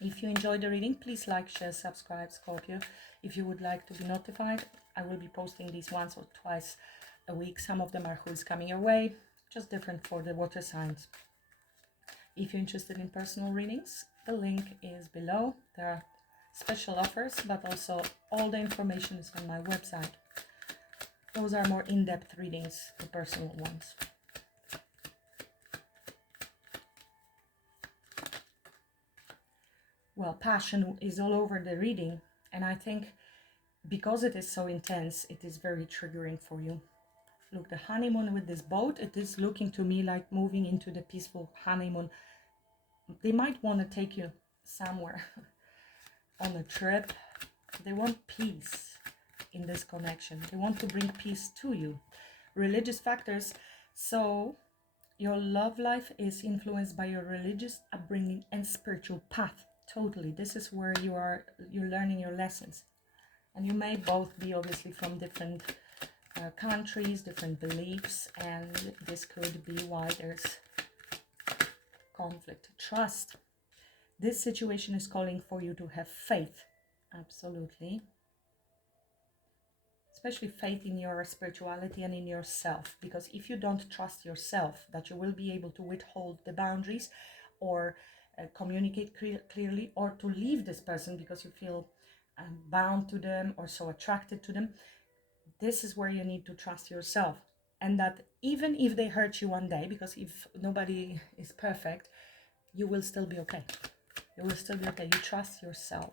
If you enjoyed the reading, please like, share, subscribe, Scorpio. If you would like to be notified, I will be posting these once or twice a week. Some of them are who's coming your way, just different for the water signs. If you're interested in personal readings, the link is below. There are special offers, but also all the information is on my website. Those are more in-depth readings, the personal ones. Well, passion is all over the reading, and I think because it is so intense, it is very triggering for you. Look, the honeymoon with this boat, it is looking to me like moving into the peaceful honeymoon. They might want to take you somewhere on a trip. They want peace in this connection. They want to bring peace to you. Religious factors. So your love life is influenced by your religious upbringing and spiritual path. Totally. This is where you're learning your lessons. And you may both be obviously from different countries, different beliefs, and this could be why there's conflict. Trust. This situation is calling for you to have faith. Absolutely. Especially faith in your spirituality and in yourself. Because if you don't trust yourself that you will be able to withhold the boundaries or communicate clearly, or to leave this person because you feel bound to them or so attracted to them, this is where you need to trust yourself. And that even if they hurt you one day, because if nobody is perfect, you will still be okay. You will still be okay. You trust yourself.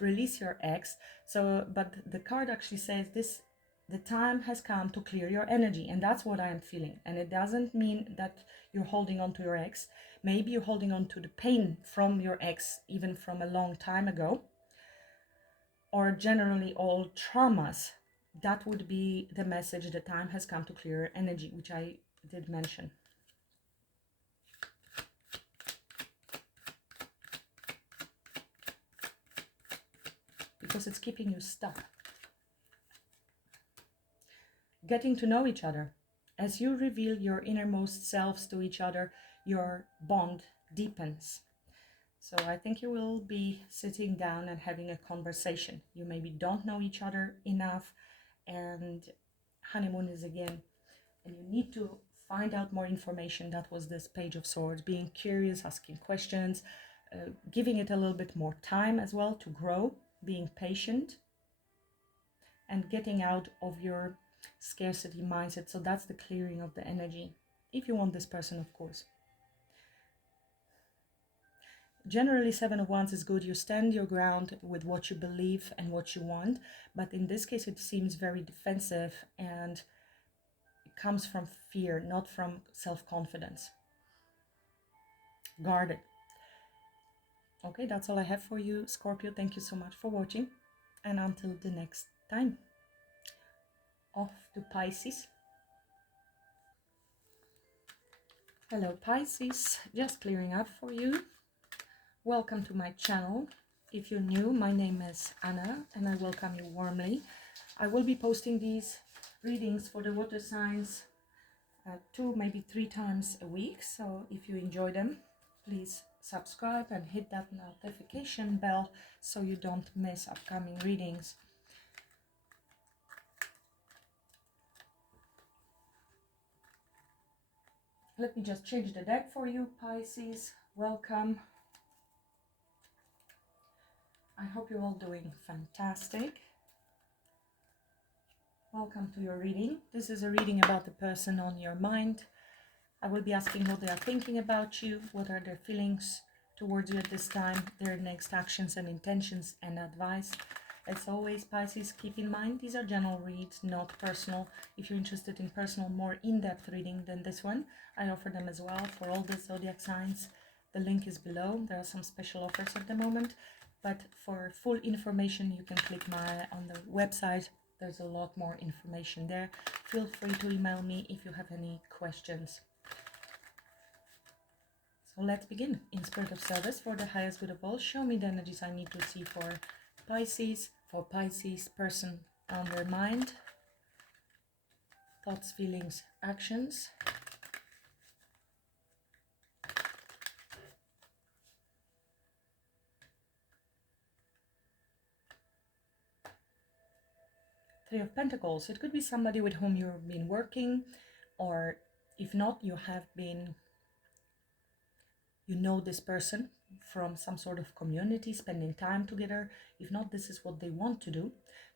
Release your ex. So, but the card actually says this: the time has come to clear your energy, and that's what I am feeling. And it doesn't mean that you're holding on to your ex. Maybe you're holding on to the pain from your ex, even from a long time ago, or generally all traumas. That would be the message: the time has come to clear your energy, which I did mention. Because it's keeping you stuck. Getting to know each other. As you reveal your innermost selves to each other, your bond deepens. So I think you will be sitting down and having a conversation. You maybe don't know each other enough, and honeymoon is again, and you need to find out more information. That was this Page of Swords, being curious, asking questions, giving it a little bit more time as well to grow, being patient, and getting out of your scarcity mindset. So that's the clearing of the energy, if you want this person, of course. Generally, Seven of Wands is good. You stand your ground with what you believe and what you want, but in this case it seems very defensive, and it comes from fear, not from self-confidence. Guarded. Okay, that's all I have for you, Scorpio. Thank you so much for watching, and until the next time. Off to Pisces. Hello Pisces, just clearing up for you. Welcome to my channel. If you're new, my name is Anna and I welcome you warmly. I will be posting these readings for the water signs 2, maybe 3 times a week. So if you enjoy them, please subscribe and hit that notification bell so you don't miss upcoming readings. Let me just change the deck for you, Pisces. Welcome. I hope you're all doing fantastic. Welcome to your reading. This is a reading about the person on your mind. I will be asking what they are thinking about you, what are their feelings towards you at this time, their next actions and intentions and advice. As always, Pisces, keep in mind these are general reads, not personal. If you're interested in personal, more in-depth reading than this one, I offer them as well for all the zodiac signs. The link is below. There are some special offers at the moment, but for full information you can click on the website. There's a lot more information there. Feel free to email me if you have any questions. So let's begin. In spirit of service, for the highest good of all, show me the energies I need to see for Pisces person on their mind, thoughts, feelings, actions. Three of Pentacles. It could be somebody with whom you've been working, or if not, you know this person from some sort of community, spending time together. If not, this is what they want to do.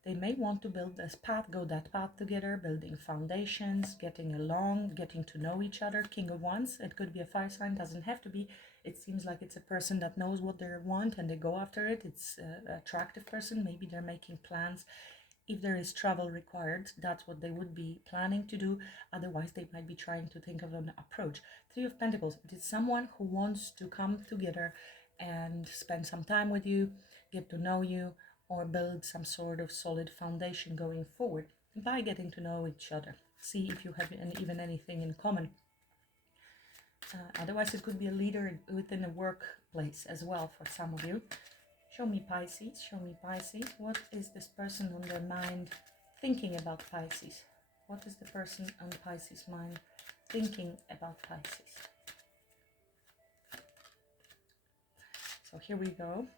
They may want to build this path, go that path together, building foundations, getting along, getting to know each other. King of Wands. It could be a fire sign, doesn't have to be. It seems like it's a person that knows what they want and they go after it. It's an attractive person. Maybe they're making plans. If there is travel required, that's what they would be planning to do. Otherwise, they might be trying to think of an approach. Three of Pentacles. It is someone who wants to come together and spend some time with you, get to know you, or build some sort of solid foundation going forward by getting to know each other. See if you have even anything in common. Otherwise, it could be a leader within a workplace as well for some of you. Show me Pisces, show me Pisces. What is this person on their mind thinking about Pisces? What is the person on Pisces' mind thinking about Pisces? So here we go.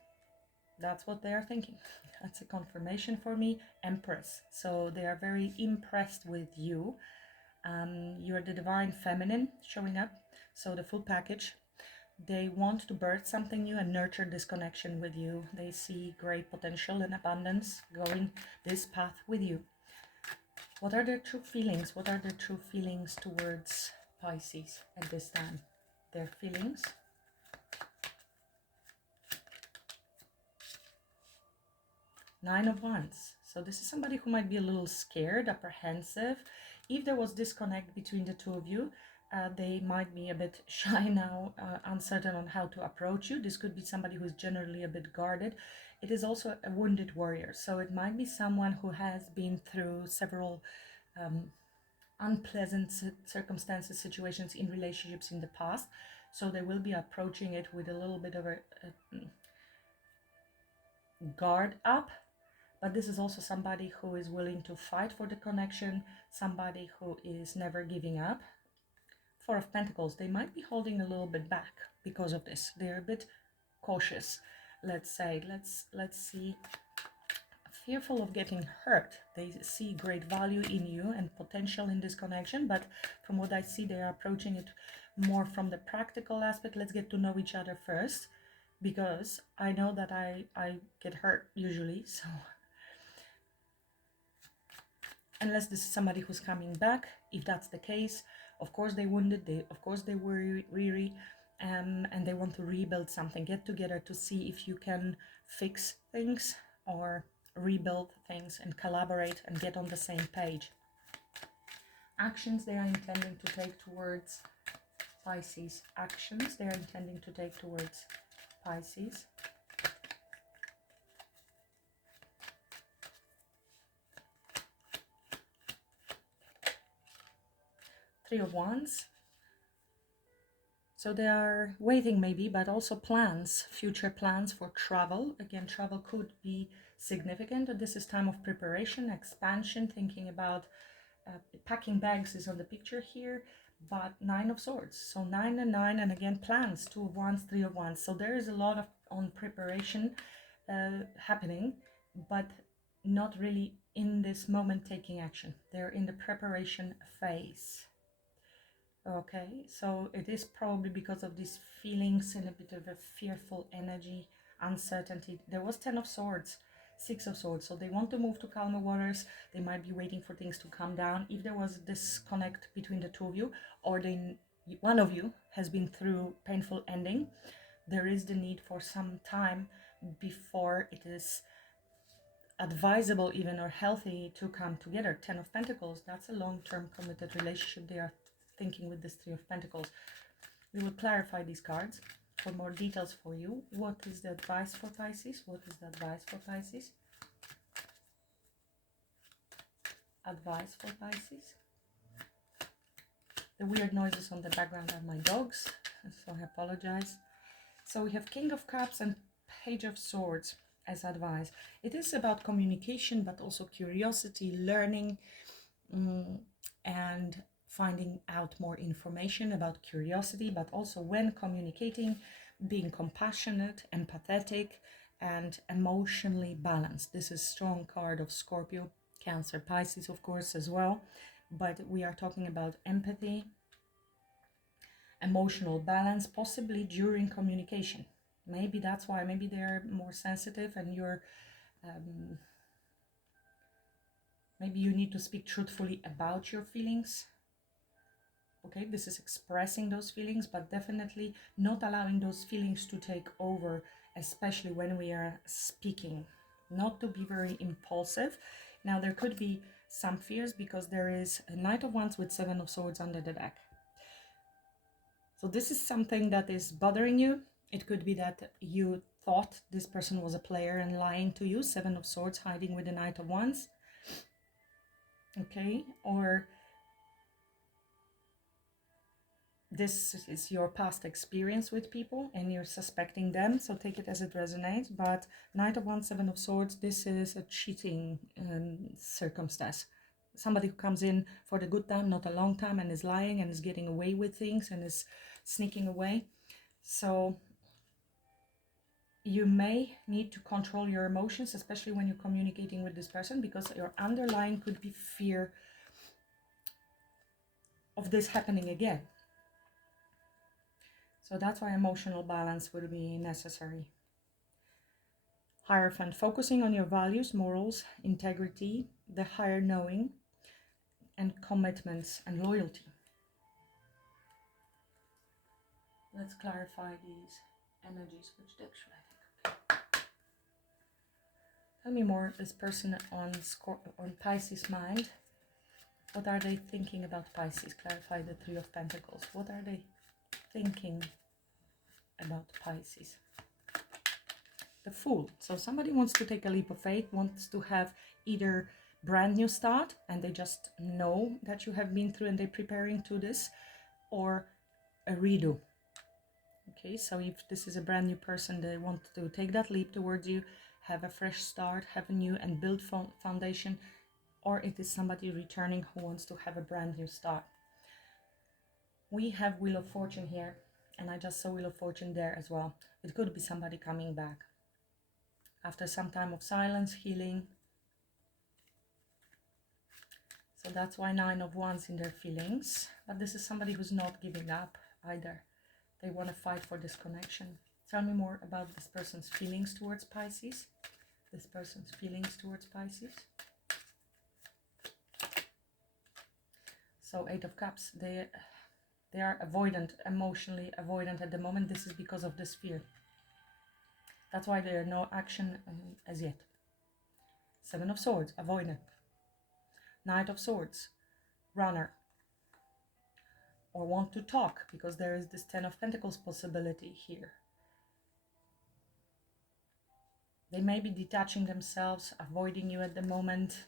That's what they are thinking. That's a confirmation for me. Empress. So they are very impressed with you. You're the divine feminine showing up. So the full package. They want to birth something new and nurture this connection with you. They see great potential and abundance going this path with you. What are their true feelings? What are their true feelings towards Pisces at this time? Their feelings. Nine of Wands. So this is somebody who might be a little scared, apprehensive. If there was disconnect between the two of you, they might be a bit shy now, uncertain on how to approach you. This could be somebody who is generally a bit guarded. It is also a wounded warrior. So it might be someone who has been through several unpleasant circumstances, situations in relationships in the past. So they will be approaching it with a little bit of a guard up. But this is also somebody who is willing to fight for the connection, somebody who is never giving up. Four of Pentacles. They might be holding a little bit back because of this. They're a bit cautious, let's say. Let's see. fearful of getting hurt. They see great value in you and potential in this connection, but from what I see, they are approaching it more from the practical aspect. Let's get to know each other first, because I know that I get hurt usually. So unless this is somebody who's coming back, if that's the case, of course they wounded, of course they were weary, and they want to rebuild something. Get together to see if you can fix things or rebuild things and collaborate and get on the same page. Actions they are intending to take towards Pisces. Actions they are intending to take towards Pisces. Three of Wands. So they are waiting maybe, but also plans, future plans for travel. Again, travel could be significant. This is time of preparation, expansion, thinking about packing bags is on the picture here, but Nine of Swords. So 9 and 9, and again, plans, 2 of Wands, 3 of Wands. So there is a lot of on preparation happening, but not really in this moment taking action. They're in the preparation phase. Okay, so it is probably because of these feelings and a bit of a fearful energy, uncertainty. There was 10 of Swords, 6 of Swords, so they want to move to calmer waters. They might be waiting for things to calm down. If there was a disconnect between the two of you, or one of you has been through painful ending, there is the need for some time before it is advisable even or healthy to come together. 10 of Pentacles, that's a long-term committed relationship they are thinking with this 3 of Pentacles. We will clarify these cards for more details for you. What is the advice for Pisces? What is the advice for Pisces? Advice for Pisces. The weird noises on the background are my dogs, so I apologize. So we have King of Cups and Page of Swords as advice. It is about communication, but also curiosity, learning, and finding out more information about curiosity, but also when communicating, being compassionate, empathetic, and emotionally balanced. This is a strong card of Scorpio, Cancer, Pisces, of course, as well. But we are talking about empathy, emotional balance, possibly during communication. Maybe that's why, maybe they're more sensitive and you're maybe you need to speak truthfully about your feelings. Okay, this is expressing those feelings, but definitely not allowing those feelings to take over, especially when we are speaking. Not to be very impulsive. Now, there could be some fears because there is a Knight of Wands with 7 of Swords under the deck. So this is something that is bothering you. It could be that you thought this person was a player and lying to you. 7 of Swords hiding with the Knight of Wands. Okay, or this is your past experience with people and you're suspecting them, so take it as it resonates. But Knight of Wands, 7 of Swords, this is a cheating circumstance. Somebody who comes in for the good time, not a long time, and is lying and is getting away with things and is sneaking away. So you may need to control your emotions, especially when you're communicating with this person, because your underlying could be fear of this happening again. So that's why emotional balance will be necessary. Hierophant, focusing on your values, morals, integrity, the higher knowing, and commitments and loyalty. Let's clarify these energies. Which deck should I take? Okay. Tell me more, this person on Pisces' mind. What are they thinking about Pisces? Clarify the 3 of Pentacles. What are they thinking about Pisces? The Fool. So somebody wants to take a leap of faith, wants to have either brand new start and they just know that you have been through and they're preparing to this, or a redo. Okay, so if this is a brand new person, they want to take that leap towards you, have a fresh start, have a new and build foundation, or it is somebody returning who wants to have a brand new start. We have Wheel of Fortune here, and I just saw Wheel of Fortune there as well. It could be somebody coming back after some time of silence, healing, So that's why 9 of Wands in their feelings. But this is somebody who's not giving up either. They want to fight for this connection. Tell me more about this person's feelings towards Pisces. This person's feelings towards Pisces. So 8 of Cups. They are avoidant, emotionally avoidant at the moment. This is because of this fear. That's why there are no action as yet. 7 of Swords, avoidant. Knight of Swords, runner. Or want to talk, because there is this 10 of Pentacles possibility here. They may be detaching themselves, avoiding you at the moment.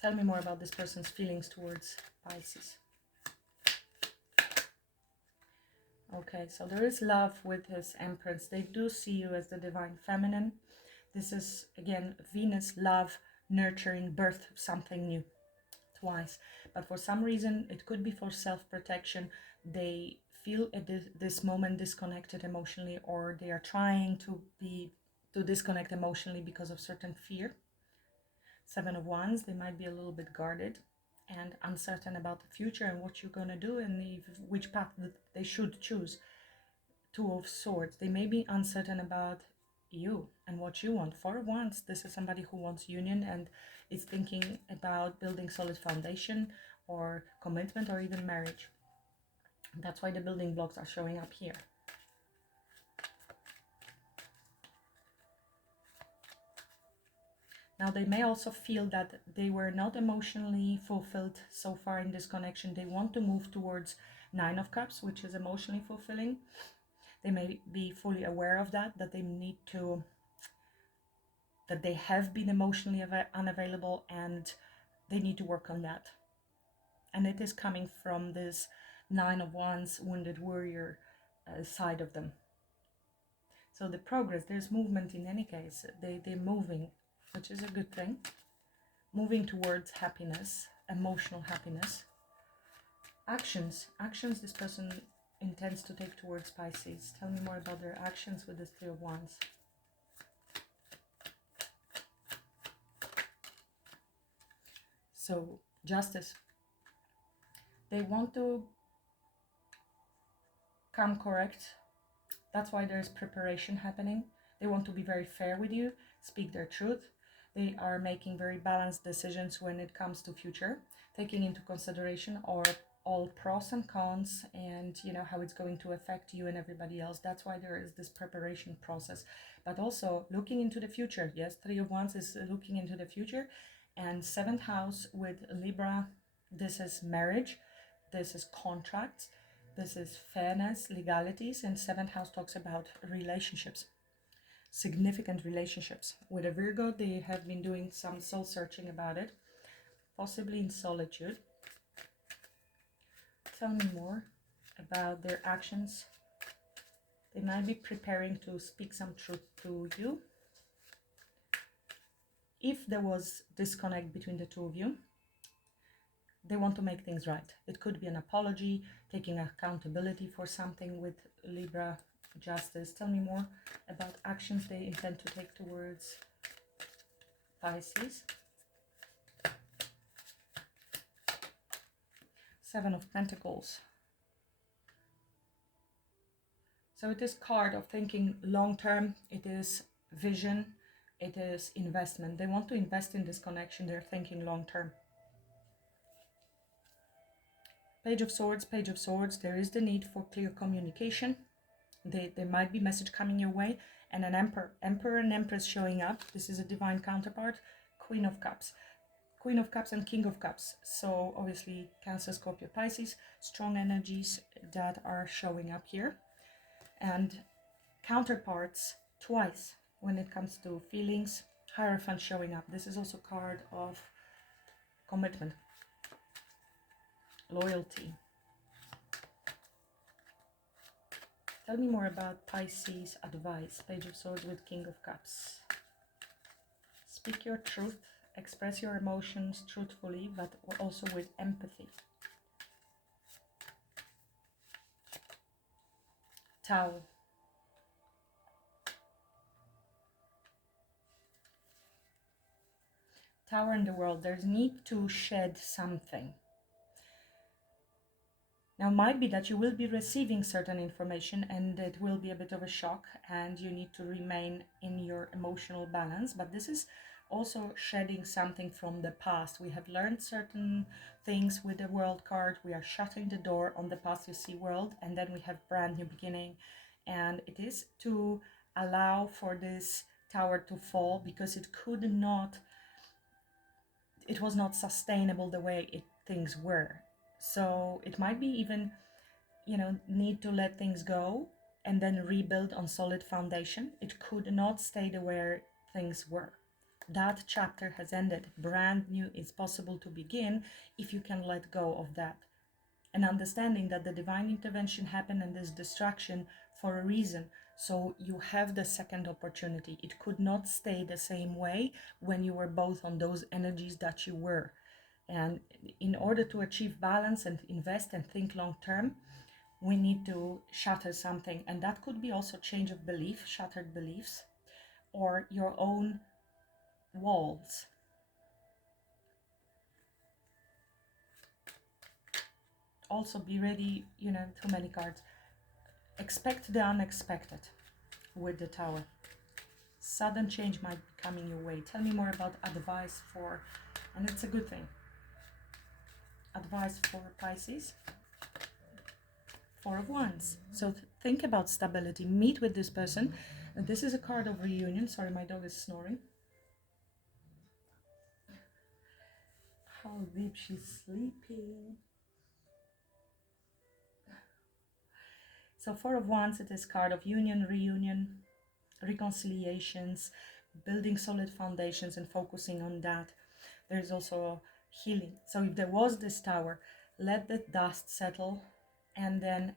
Tell me more about this person's feelings towards Pisces. Okay, so there is love with his Empress. They do see you as the divine feminine. This is, again, Venus, love, nurturing, birth of something new. Twice. But for some reason, it could be for self-protection. They feel at this moment disconnected emotionally, or they are trying to disconnect emotionally because of certain fear. 7 of Wands, they might be a little bit guarded and uncertain about the future and what you're going to do and which path that they should choose. 2 of Swords, they may be uncertain about you and what you want. 4 of Wands, this is somebody who wants union and is thinking about building solid foundation or commitment or even marriage. That's why the building blocks are showing up here. Now they may also feel that they were not emotionally fulfilled so far in this connection. They want to move towards 9 of Cups, which is emotionally fulfilling. They may be fully aware of that they need to, that they have been emotionally unavailable and they need to work on that. And it is coming from this 9 of Wands, wounded warrior side of them. So the progress, there's movement in any case. They're moving, which is a good thing. Moving towards happiness, emotional happiness. Actions this person intends to take towards Pisces. Tell me more about their actions with this 3 of Wands. So, Justice. They want to come correct. That's why there's preparation happening. They want to be very fair with you, speak their truth. They are making very balanced decisions when it comes to future, taking into consideration all pros and cons and how it's going to affect you and everybody else. That's why there is this preparation process, but also looking into the future. Yes, 3 of Wands is looking into the future, and 7th house with Libra, this is marriage, this is contracts, this is fairness, legalities, and 7th house talks about relationships, significant relationships. With a Virgo, they have been doing some soul searching about it, possibly in solitude. Tell me more about their actions. They might be preparing to speak some truth to you. If there was disconnect between the two of you, they want to make things right. It could be an apology, taking accountability for something with Libra, Justice. Tell me more about actions they intend to take towards Pisces. 7 of Pentacles. So it is card of thinking long term. It is vision. It is investment. They want to invest in this connection. They're thinking long term. Page of Swords, Page of Swords. There is the need for clear communication. There might be message coming your way. And an Emperor and Empress showing up. This is a divine counterpart. Queen of Cups. Queen of Cups and King of Cups. So obviously Cancer, Scorpio, Pisces. Strong energies that are showing up here. And counterparts twice when it comes to feelings. Hierophant showing up. This is also a card of commitment, loyalty. Tell me more about Pisces advice. Page of Swords with King of Cups. Speak your truth, express your emotions truthfully, but also with empathy. Tower. Tower in the world, there's need to shed something. Now, might be that you will be receiving certain information and it will be a bit of a shock and you need to remain in your emotional balance. But this is also shedding something from the past. We have learned certain things with the world card. We are shutting the door on the past, you see, world, and then we have brand new beginning. And it is to allow for this tower to fall because it was not sustainable the way things were. So it might be even, need to let things go and then rebuild on solid foundation. It could not stay the way things were. That chapter has ended. Brand new is possible to begin if you can let go of that. And understanding that the divine intervention happened and this distraction for a reason. So you have the second opportunity. It could not stay the same way when you were both on those energies that you were. And in order to achieve balance and invest and think long term, we need to shatter something. And that could be also change of belief, shattered beliefs, or your own walls. Also be ready, too many cards. Expect the unexpected with the Tower. Sudden change might be coming your way. Tell me more about advice for, and it's a good thing. Advice for Pisces. Four of Wands. So think about stability. Meet with this person. This is a card of reunion. Sorry, my dog is snoring. How deep she's sleeping. So Four of Wands, it is card of union, reunion, reconciliations, building solid foundations and focusing on that. There's also healing. So if there was this Tower, let the dust settle and then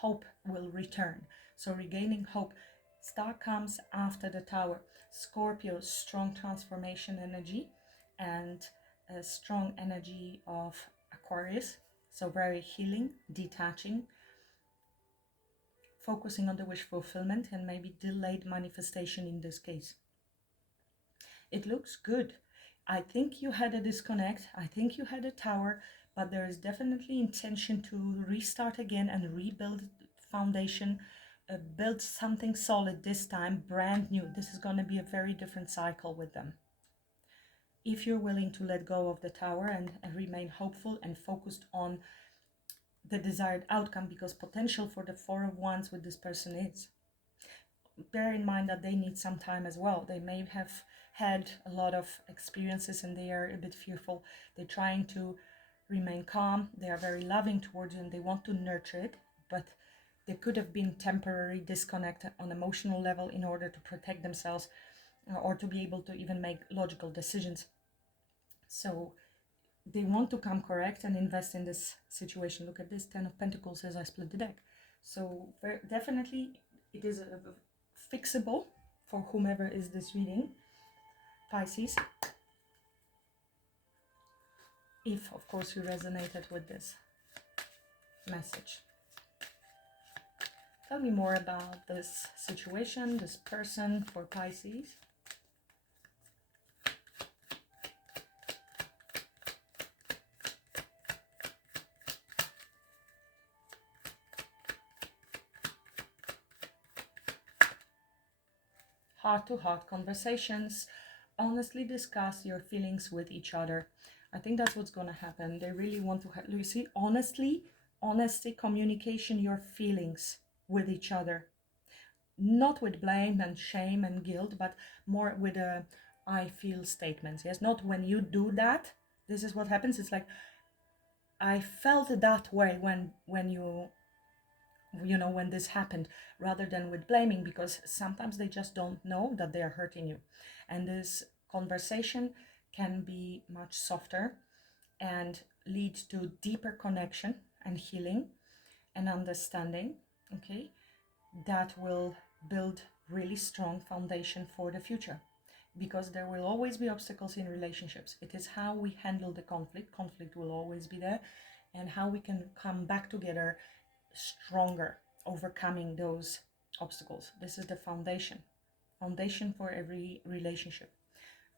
hope will return. So regaining hope. Star comes after the Tower. Scorpio, strong transformation energy, and a strong energy of Aquarius. So very healing, detaching, focusing on the wish fulfillment and maybe delayed manifestation in this case. It looks good. I think you had a disconnect. I think you had a Tower, but there is definitely intention to restart again and rebuild foundation, build something solid this time, brand new. This is going to be a very different cycle with them. If you're willing to let go of the Tower and remain hopeful and focused on the desired outcome, because potential for the Four of Wands with this person is. Bear in mind that they need some time as well. They may have had a lot of experiences and they are a bit fearful. They're trying to remain calm. They are very loving towards you and they want to nurture it, but there could have been temporary disconnect on emotional level in order to protect themselves or to be able to even make logical decisions. So they want to come correct and invest in this situation. Look at this, 10 of Pentacles as I split the deck. So definitely it is fixable for whomever is this reading, Pisces. If, of course, you resonated with this message. Tell me more about this situation, this person for Pisces. Heart-to-heart conversations. Honestly discuss your feelings with each other. I think that's what's going to happen. They really want to have, you see, honesty, communication, your feelings with each other. Not with blame and shame and guilt, but more with a I feel statements. Yes, not when you do that. This is what happens. It's like, I felt that way when when this happened, rather than with blaming, because sometimes they just don't know that they are hurting you. And this conversation can be much softer and lead to deeper connection and healing and understanding, okay, that will build really strong foundation for the future, because there will always be obstacles in relationships. It is how we handle the conflict will always be there, and how we can come back together stronger, overcoming those obstacles. This is the foundation for every relationship.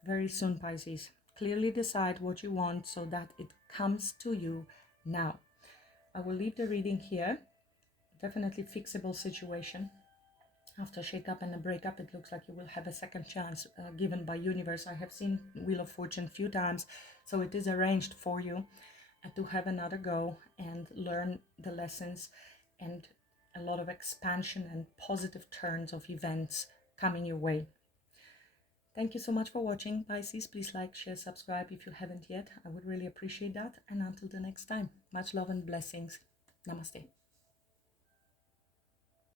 Very soon, Pisces. Clearly decide what you want so that it comes to you now. I will leave the reading here. Definitely fixable situation. After a shake-up and a breakup, it looks like you will have a second chance given by universe. I have seen Wheel of Fortune a few times, so it is arranged for you to have another go and learn the lessons, and a lot of expansion and positive turns of events coming your way. Thank you so much for watching, Pisces. Please like, share, subscribe if you haven't yet. I would really appreciate that. And until the next time, much love and blessings. Namaste.